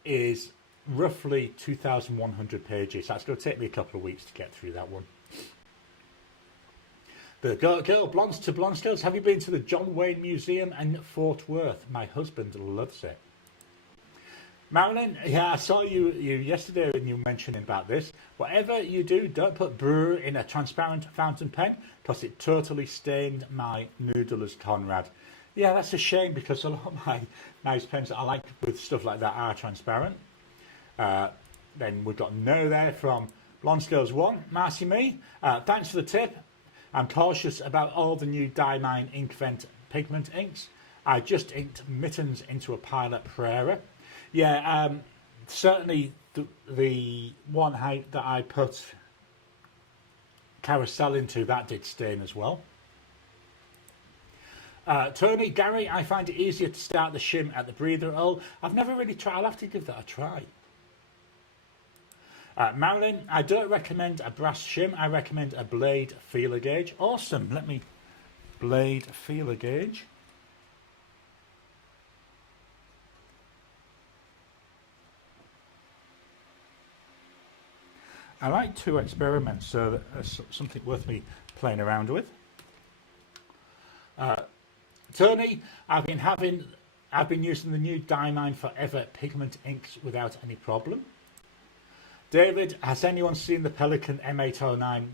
is roughly 2,100 pages. That's going to take me a couple of weeks to get through that one. The girl, Blondes to Blonde Scales, have you been to the John Wayne Museum in Fort Worth? My husband loves it. Marilyn, yeah, I saw you yesterday when you were mentioning about this. Whatever you do, don't put brew in a transparent fountain pen because it totally stained my Noodler's Conrad. Yeah, that's a shame because a lot of my nice pens that I like with stuff like that are transparent. Then we've got No there from Launch Girls 1, Marcy Me, thanks for the tip. I'm cautious about all the new Diamine Inkvent pigment inks. I just inked Mittens into a pilot Prairie. Yeah, certainly the one that I put Carousel into, that did stain as well. Tony, Gary, I find it easier to start the shim at the breather hole. I've never really tried, I'll have to give that a try. Marilyn, I don't recommend a brass shim, I recommend a blade feeler gauge. Awesome, let me blade feeler gauge. I like to experiment, so that's something worth me playing around with. Tony, I've been using the new Diamine Forever pigment inks without any problem. David, has anyone seen the Pelikan M809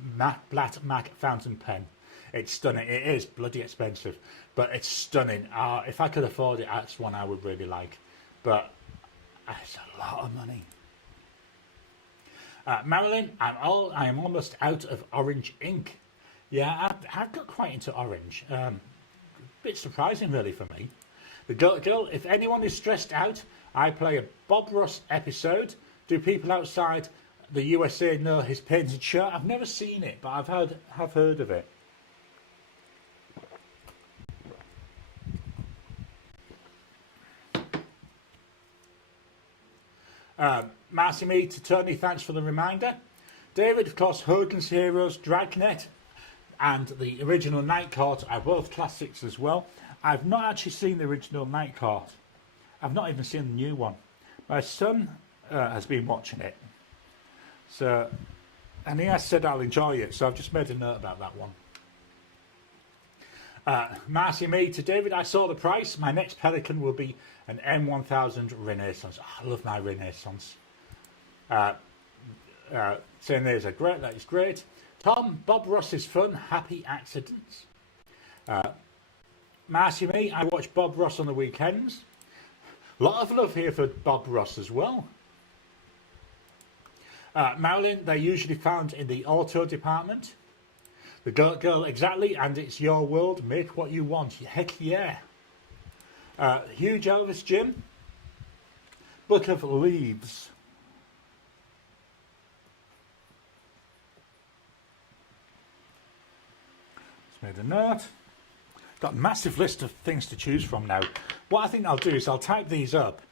Black Mac fountain pen? It's stunning. It is bloody expensive, but it's stunning. If I could afford it, that's one I would really like. But it's a lot of money. Marilyn, I am almost out of orange ink. Yeah, I've got quite into orange. Bit surprising really for me. The girl, if anyone is stressed out, I play a Bob Ross episode. Do people outside the USA know his painted shirt? I've never seen it, but have heard of it. Marcy Me to Tony, thanks for the reminder. David, of course, Hogan's Heroes, Dragnet, and the original Night Court are both classics as well. I've not actually seen the original Night Court. I've not even seen the new one. My son has been watching it. So, and he has said I'll enjoy it, so I've just made a note about that one. Marcy Me to David, I saw the price. My next Pelican will be an M1000 Renaissance. Oh, I love my Renaissance. Saying there's a great, that is great. Tom, Bob Ross is fun, happy accidents. Marcy Me, I watch Bob Ross on the weekends. A lot of love here for Bob Ross as well. Marilyn, they're usually found in the auto department. The girl, exactly, and it's your world, make what you want. Heck yeah. Huge Elvis Jim. Book of Leaves. Just made a note. Got a massive list of things to choose from now. What I think I'll do is I'll type these up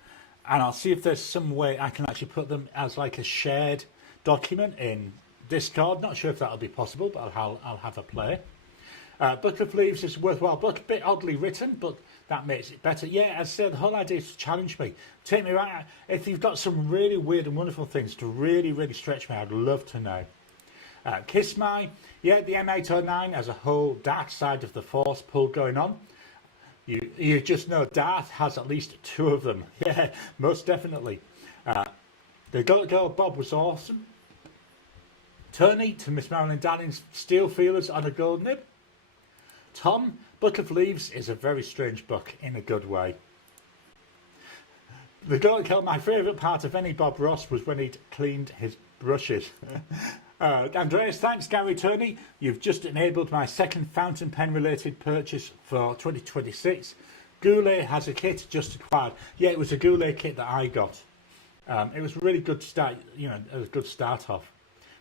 and I'll see if there's some way I can actually put them as like a shared document in Discord. Not sure if that'll be possible, but I'll have a play. Book of Leaves is a worthwhile book, a bit oddly written, but that makes it better. Yeah, as I said, the whole idea is to challenge me. Take me right. If you've got some really weird and wonderful things to really, really stretch me, I'd love to know. Kiss My, yeah, the M809 has a whole dark side of the Force pull going on. You just know Darth has at least two of them. Yeah, most definitely. The girl Bob was awesome. Tony to Miss Marilyn Danning's Steel Feelers on a Gold Nib. Tom, Book of Leaves is a very strange book in a good way. The girl, my favourite part of any Bob Ross was when he'd cleaned his brushes. Andreas, thanks Gary Tony. You've just enabled my second fountain pen related purchase for 2026. Goulet has a kit just acquired. Yeah, it was a Goulet kit that I got. It was a really good start, a good start off.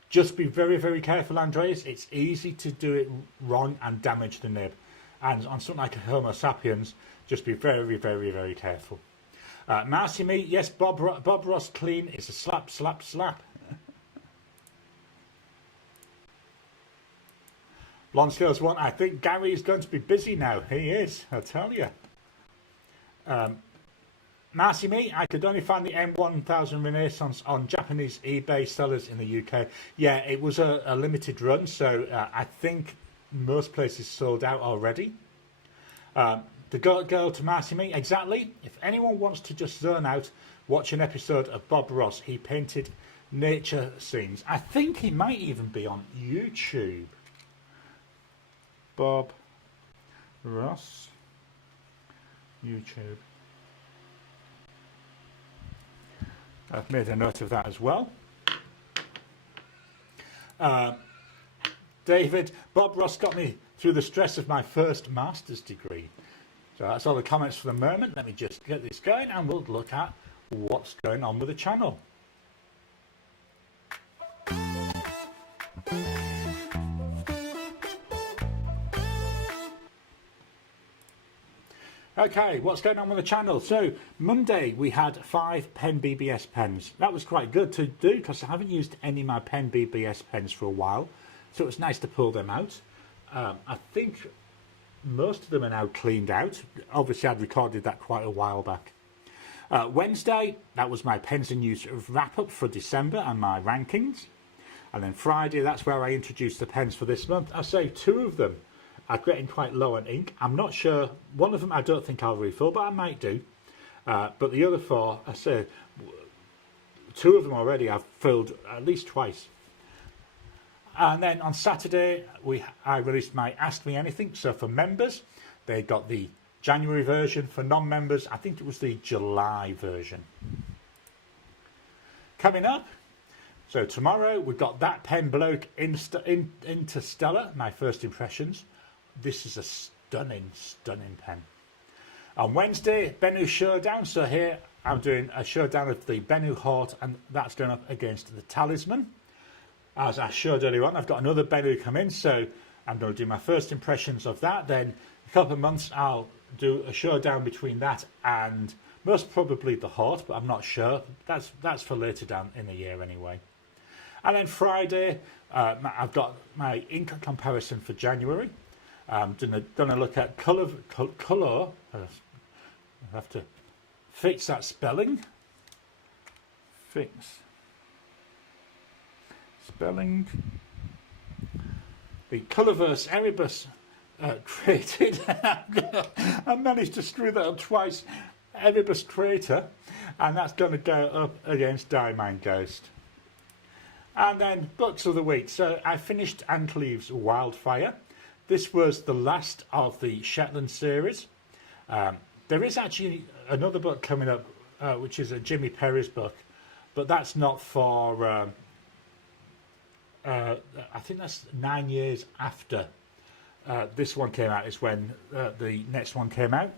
Just be very, very careful, Andreas. It's easy to do it wrong and damage the nib. And on something like a Homo sapiens, just be very, very, very careful. Marcy Me, yes, Bob Ross clean is a slap, slap, slap. Blonde Scales 1, I think Gary is going to be busy now. He is, I'll tell you. Marcy Me, I could only find the M1000 Renaissance on Japanese eBay sellers in the UK. Yeah, it was a limited run, so I think most places sold out already. The girl to Marcy Me, exactly. If anyone wants to just zone out, watch an episode of Bob Ross. He painted nature scenes. I think he might even be on YouTube. Bob Ross, YouTube. I've made a note of that as well. David, Bob Ross got me through the stress of my first master's degree. So that's all the comments for the moment. Let me just get this going and we'll look at what's going on with the channel. Okay, what's going on with the channel? So Monday we had 5 pen BBS pens. That was quite good to do because I haven't used any of my pen BBS pens for a while. So it was nice to pull them out. I think most of them are now cleaned out. Obviously I'd recorded that quite a while back. Wednesday, that was my pens in use wrap up for December and my rankings. And then Friday, that's where I introduced the pens for this month. I say 2 of them are getting quite low on ink. I'm not sure. One of them I don't think I'll refill, but I might do. But the other 4, I say 2 of them already I've filled at least twice. And then on Saturday, I released my Ask Me Anything. So for members, they got the January version. For non-members, I think it was the July version. Coming up, so tomorrow we've got That Pen Bloke Interstellar, my first impressions. This is a stunning, stunning pen. On Wednesday, Bennu Showdown. So here I'm doing a showdown of the Bennu Hort, and that's going up against the Talisman. As I showed earlier on, I've got another Bennu come in, so I'm going to do my first impressions of that. Then a couple of months I'll do a showdown between that and most probably the Hort, but I'm not sure. That's for later down in the year anyway. And then Friday, I've got my ink comparison for January. I'm going to look at colour. I have to fix that spelling. Fix spelling. The Colourverse Erebus created. I managed to screw that up twice. Erebus Crater, and that's going to go up against Diamond Ghost. And then books of the week. So I finished Anne Cleeve's Wildfire. This was the last of the Shetland series. There is actually another book coming up, which is a Jimmy Perry's book, but that's not for. I think that's 9 years after this one came out. Is when the next one came out.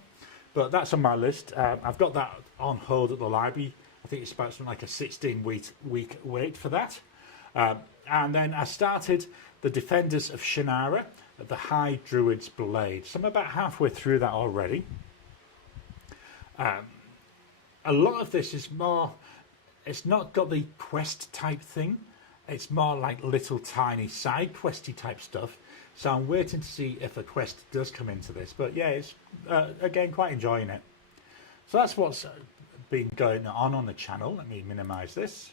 But that's on my list. I've got that on hold at the library. I think it's about something like a 16-week wait for that. And then I started The Defenders of Shannara, The High Druid's Blade. So I'm about halfway through that already. A lot of this is more, it's not got the quest type thing. It's more like little tiny side questy type stuff. So I'm waiting to see if a quest does come into this. But yeah, it's again quite enjoying it. So that's what's been going on the channel. Let me minimise this.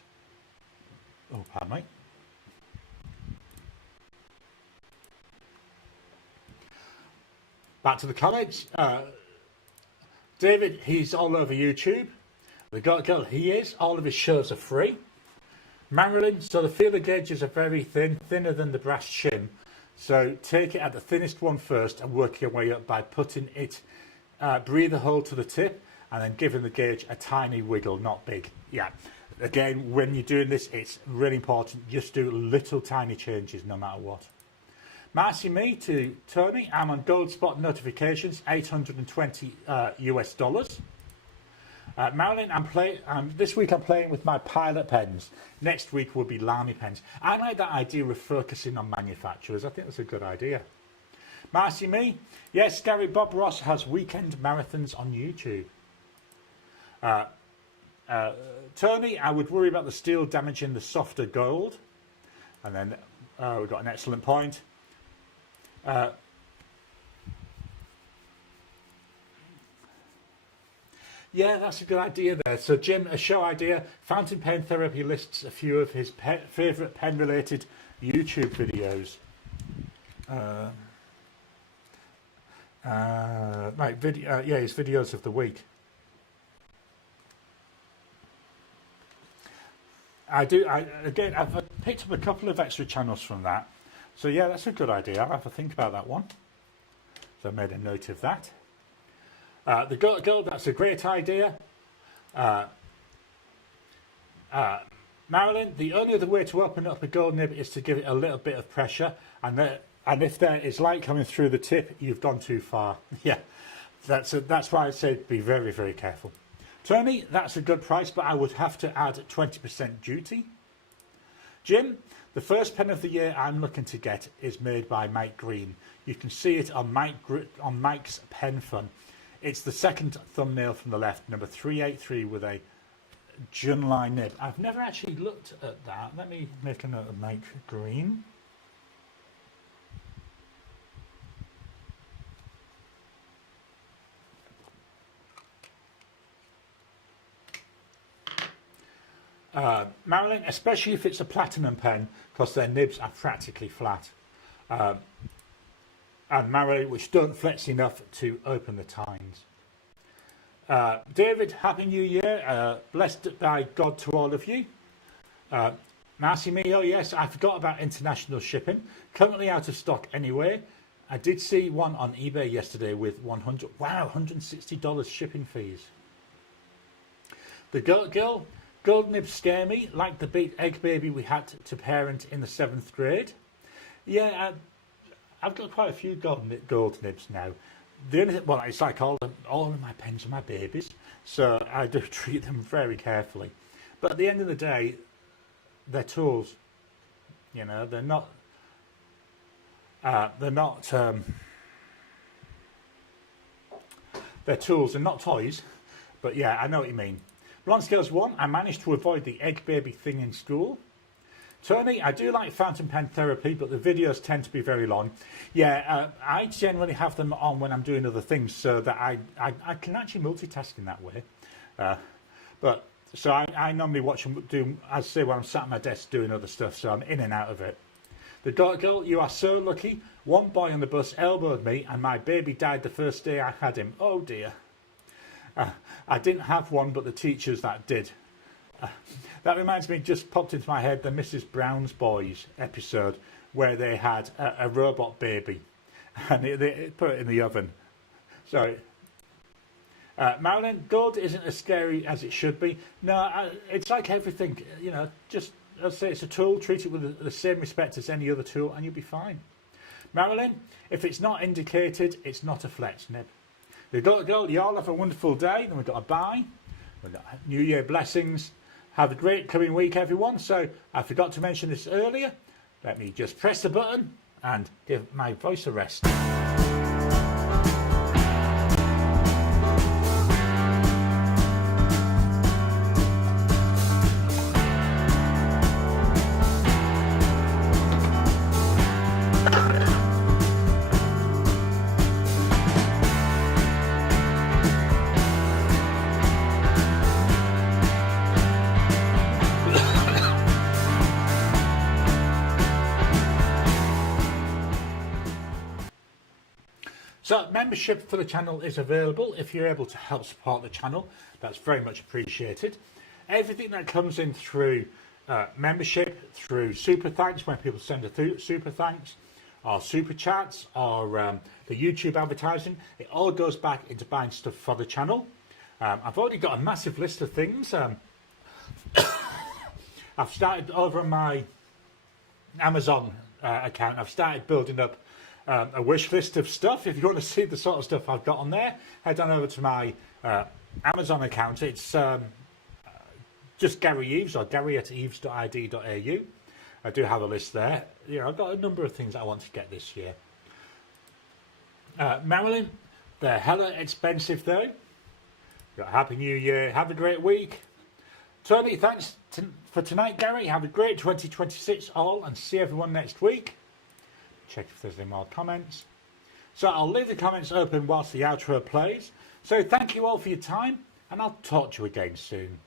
Oh, pardon me. Back to the comments. David, he's all over YouTube. The girl, he is. All of his shows are free. Marilyn, so the feeler gauges are very thin, thinner than the brass shim. So take it at the thinnest one first and work your way up by putting it, breather hole to the tip and then giving the gauge a tiny wiggle, not big. Yeah. Again, when you're doing this, it's really important. Just do little tiny changes no matter what. Marcy Me to Tony, I'm on gold spot notifications, $820 US dollars. Marilyn, this week I'm playing with my Pilot pens. Next week will be Lamy pens. I like that idea of focusing on manufacturers. I think that's a good idea. Marcy Me, yes, Gary Bob Ross has weekend marathons on YouTube. Tony, I would worry about the steel damaging the softer gold. And then we've got an excellent point. Yeah, that's a good idea there. So Jim, a show idea. Fountain Pen Therapy lists a few of his favourite pen-related YouTube videos. His videos of the week. I've picked up a couple of extra channels from that. So yeah, that's a good idea. I'll have to think about that one. So I made a note of that. The girl, that's a great idea. Marilyn, the only other way to open up a gold nib is to give it a little bit of pressure, and if there is light coming through the tip, you've gone too far. Yeah, that's why I said be very, very careful. Tony, that's a good price, but I would have to add 20% duty. Jim, the first pen of the year I'm looking to get is made by Mike Green. You can see it on Mike's Pen Fun. It's the second thumbnail from the left, number 383 with a Junline nib. I've never actually looked at that. Let me make a note of Mike Green. Marilyn, especially if it's a platinum pen, because their nibs are practically flat. And Marilyn, which don't flex enough to open the tines. David, Happy New Year. Blessed by God to all of you. Marcy Mio, yes, I forgot about international shipping. Currently out of stock anyway. I did see one on eBay yesterday with $160 shipping fees. The gold nibs scare me, like the big egg baby we had to parent in the 7th grade. Yeah, I've got quite a few gold nibs now. The only thing, well, it's like all of my pens are my babies, so I do treat them very carefully. But at the end of the day, they're tools. You know, they're not. They're tools and not toys. But yeah, I know what you mean. Bronze Scales 1, I managed to avoid the egg baby thing in school. Tony, I do like fountain pen therapy, but the videos tend to be very long. Yeah, I generally have them on when I'm doing other things, so that I can actually multitask in that way. So I normally watch them do, as I say, when I'm sat at my desk doing other stuff, so I'm in and out of it. The Dot Girl, you are so lucky. One boy on the bus elbowed me, and my baby died the first day I had him. Oh dear. I didn't have one, but the teachers that did. That reminds me, just popped into my head, the Mrs. Brown's Boys episode where they had a robot baby and they put it in the oven. Sorry. Marilyn, gold isn't as scary as it should be. No, it's like everything, you know, just, I'd say it's a tool, treat it with the same respect as any other tool and you'll be fine. Marilyn, if it's not indicated, it's not a flex nib. The gold, you all have a wonderful day. Then we've got a bye. We've got New Year blessings. Have a great coming week, everyone. So I forgot to mention this earlier. Let me just press the button and give my voice a rest. So membership for the channel is available. If you're able to help support the channel, that's very much appreciated. Everything that comes in through membership, through super thanks, when people send a super thanks, or super chats, or the YouTube advertising, it all goes back into buying stuff for the channel. I've already got a massive list of things. I've started over on my Amazon account. I've started building up a wish list of stuff. If you want to see the sort of stuff I've got on there, head on over to my Amazon account. It's just Gary Eves, or gary@eves.id.au. I do have a list there. You know, I've got a number of things I want to get this year. Marilyn, they're hella expensive though. Got a Happy New Year. Have a great week. Tony, thanks for tonight, Gary. Have a great 2026 all, and see everyone next week. Check if there's any more comments. So I'll leave the comments open whilst the outro plays. So thank you all for your time, and I'll talk to you again soon.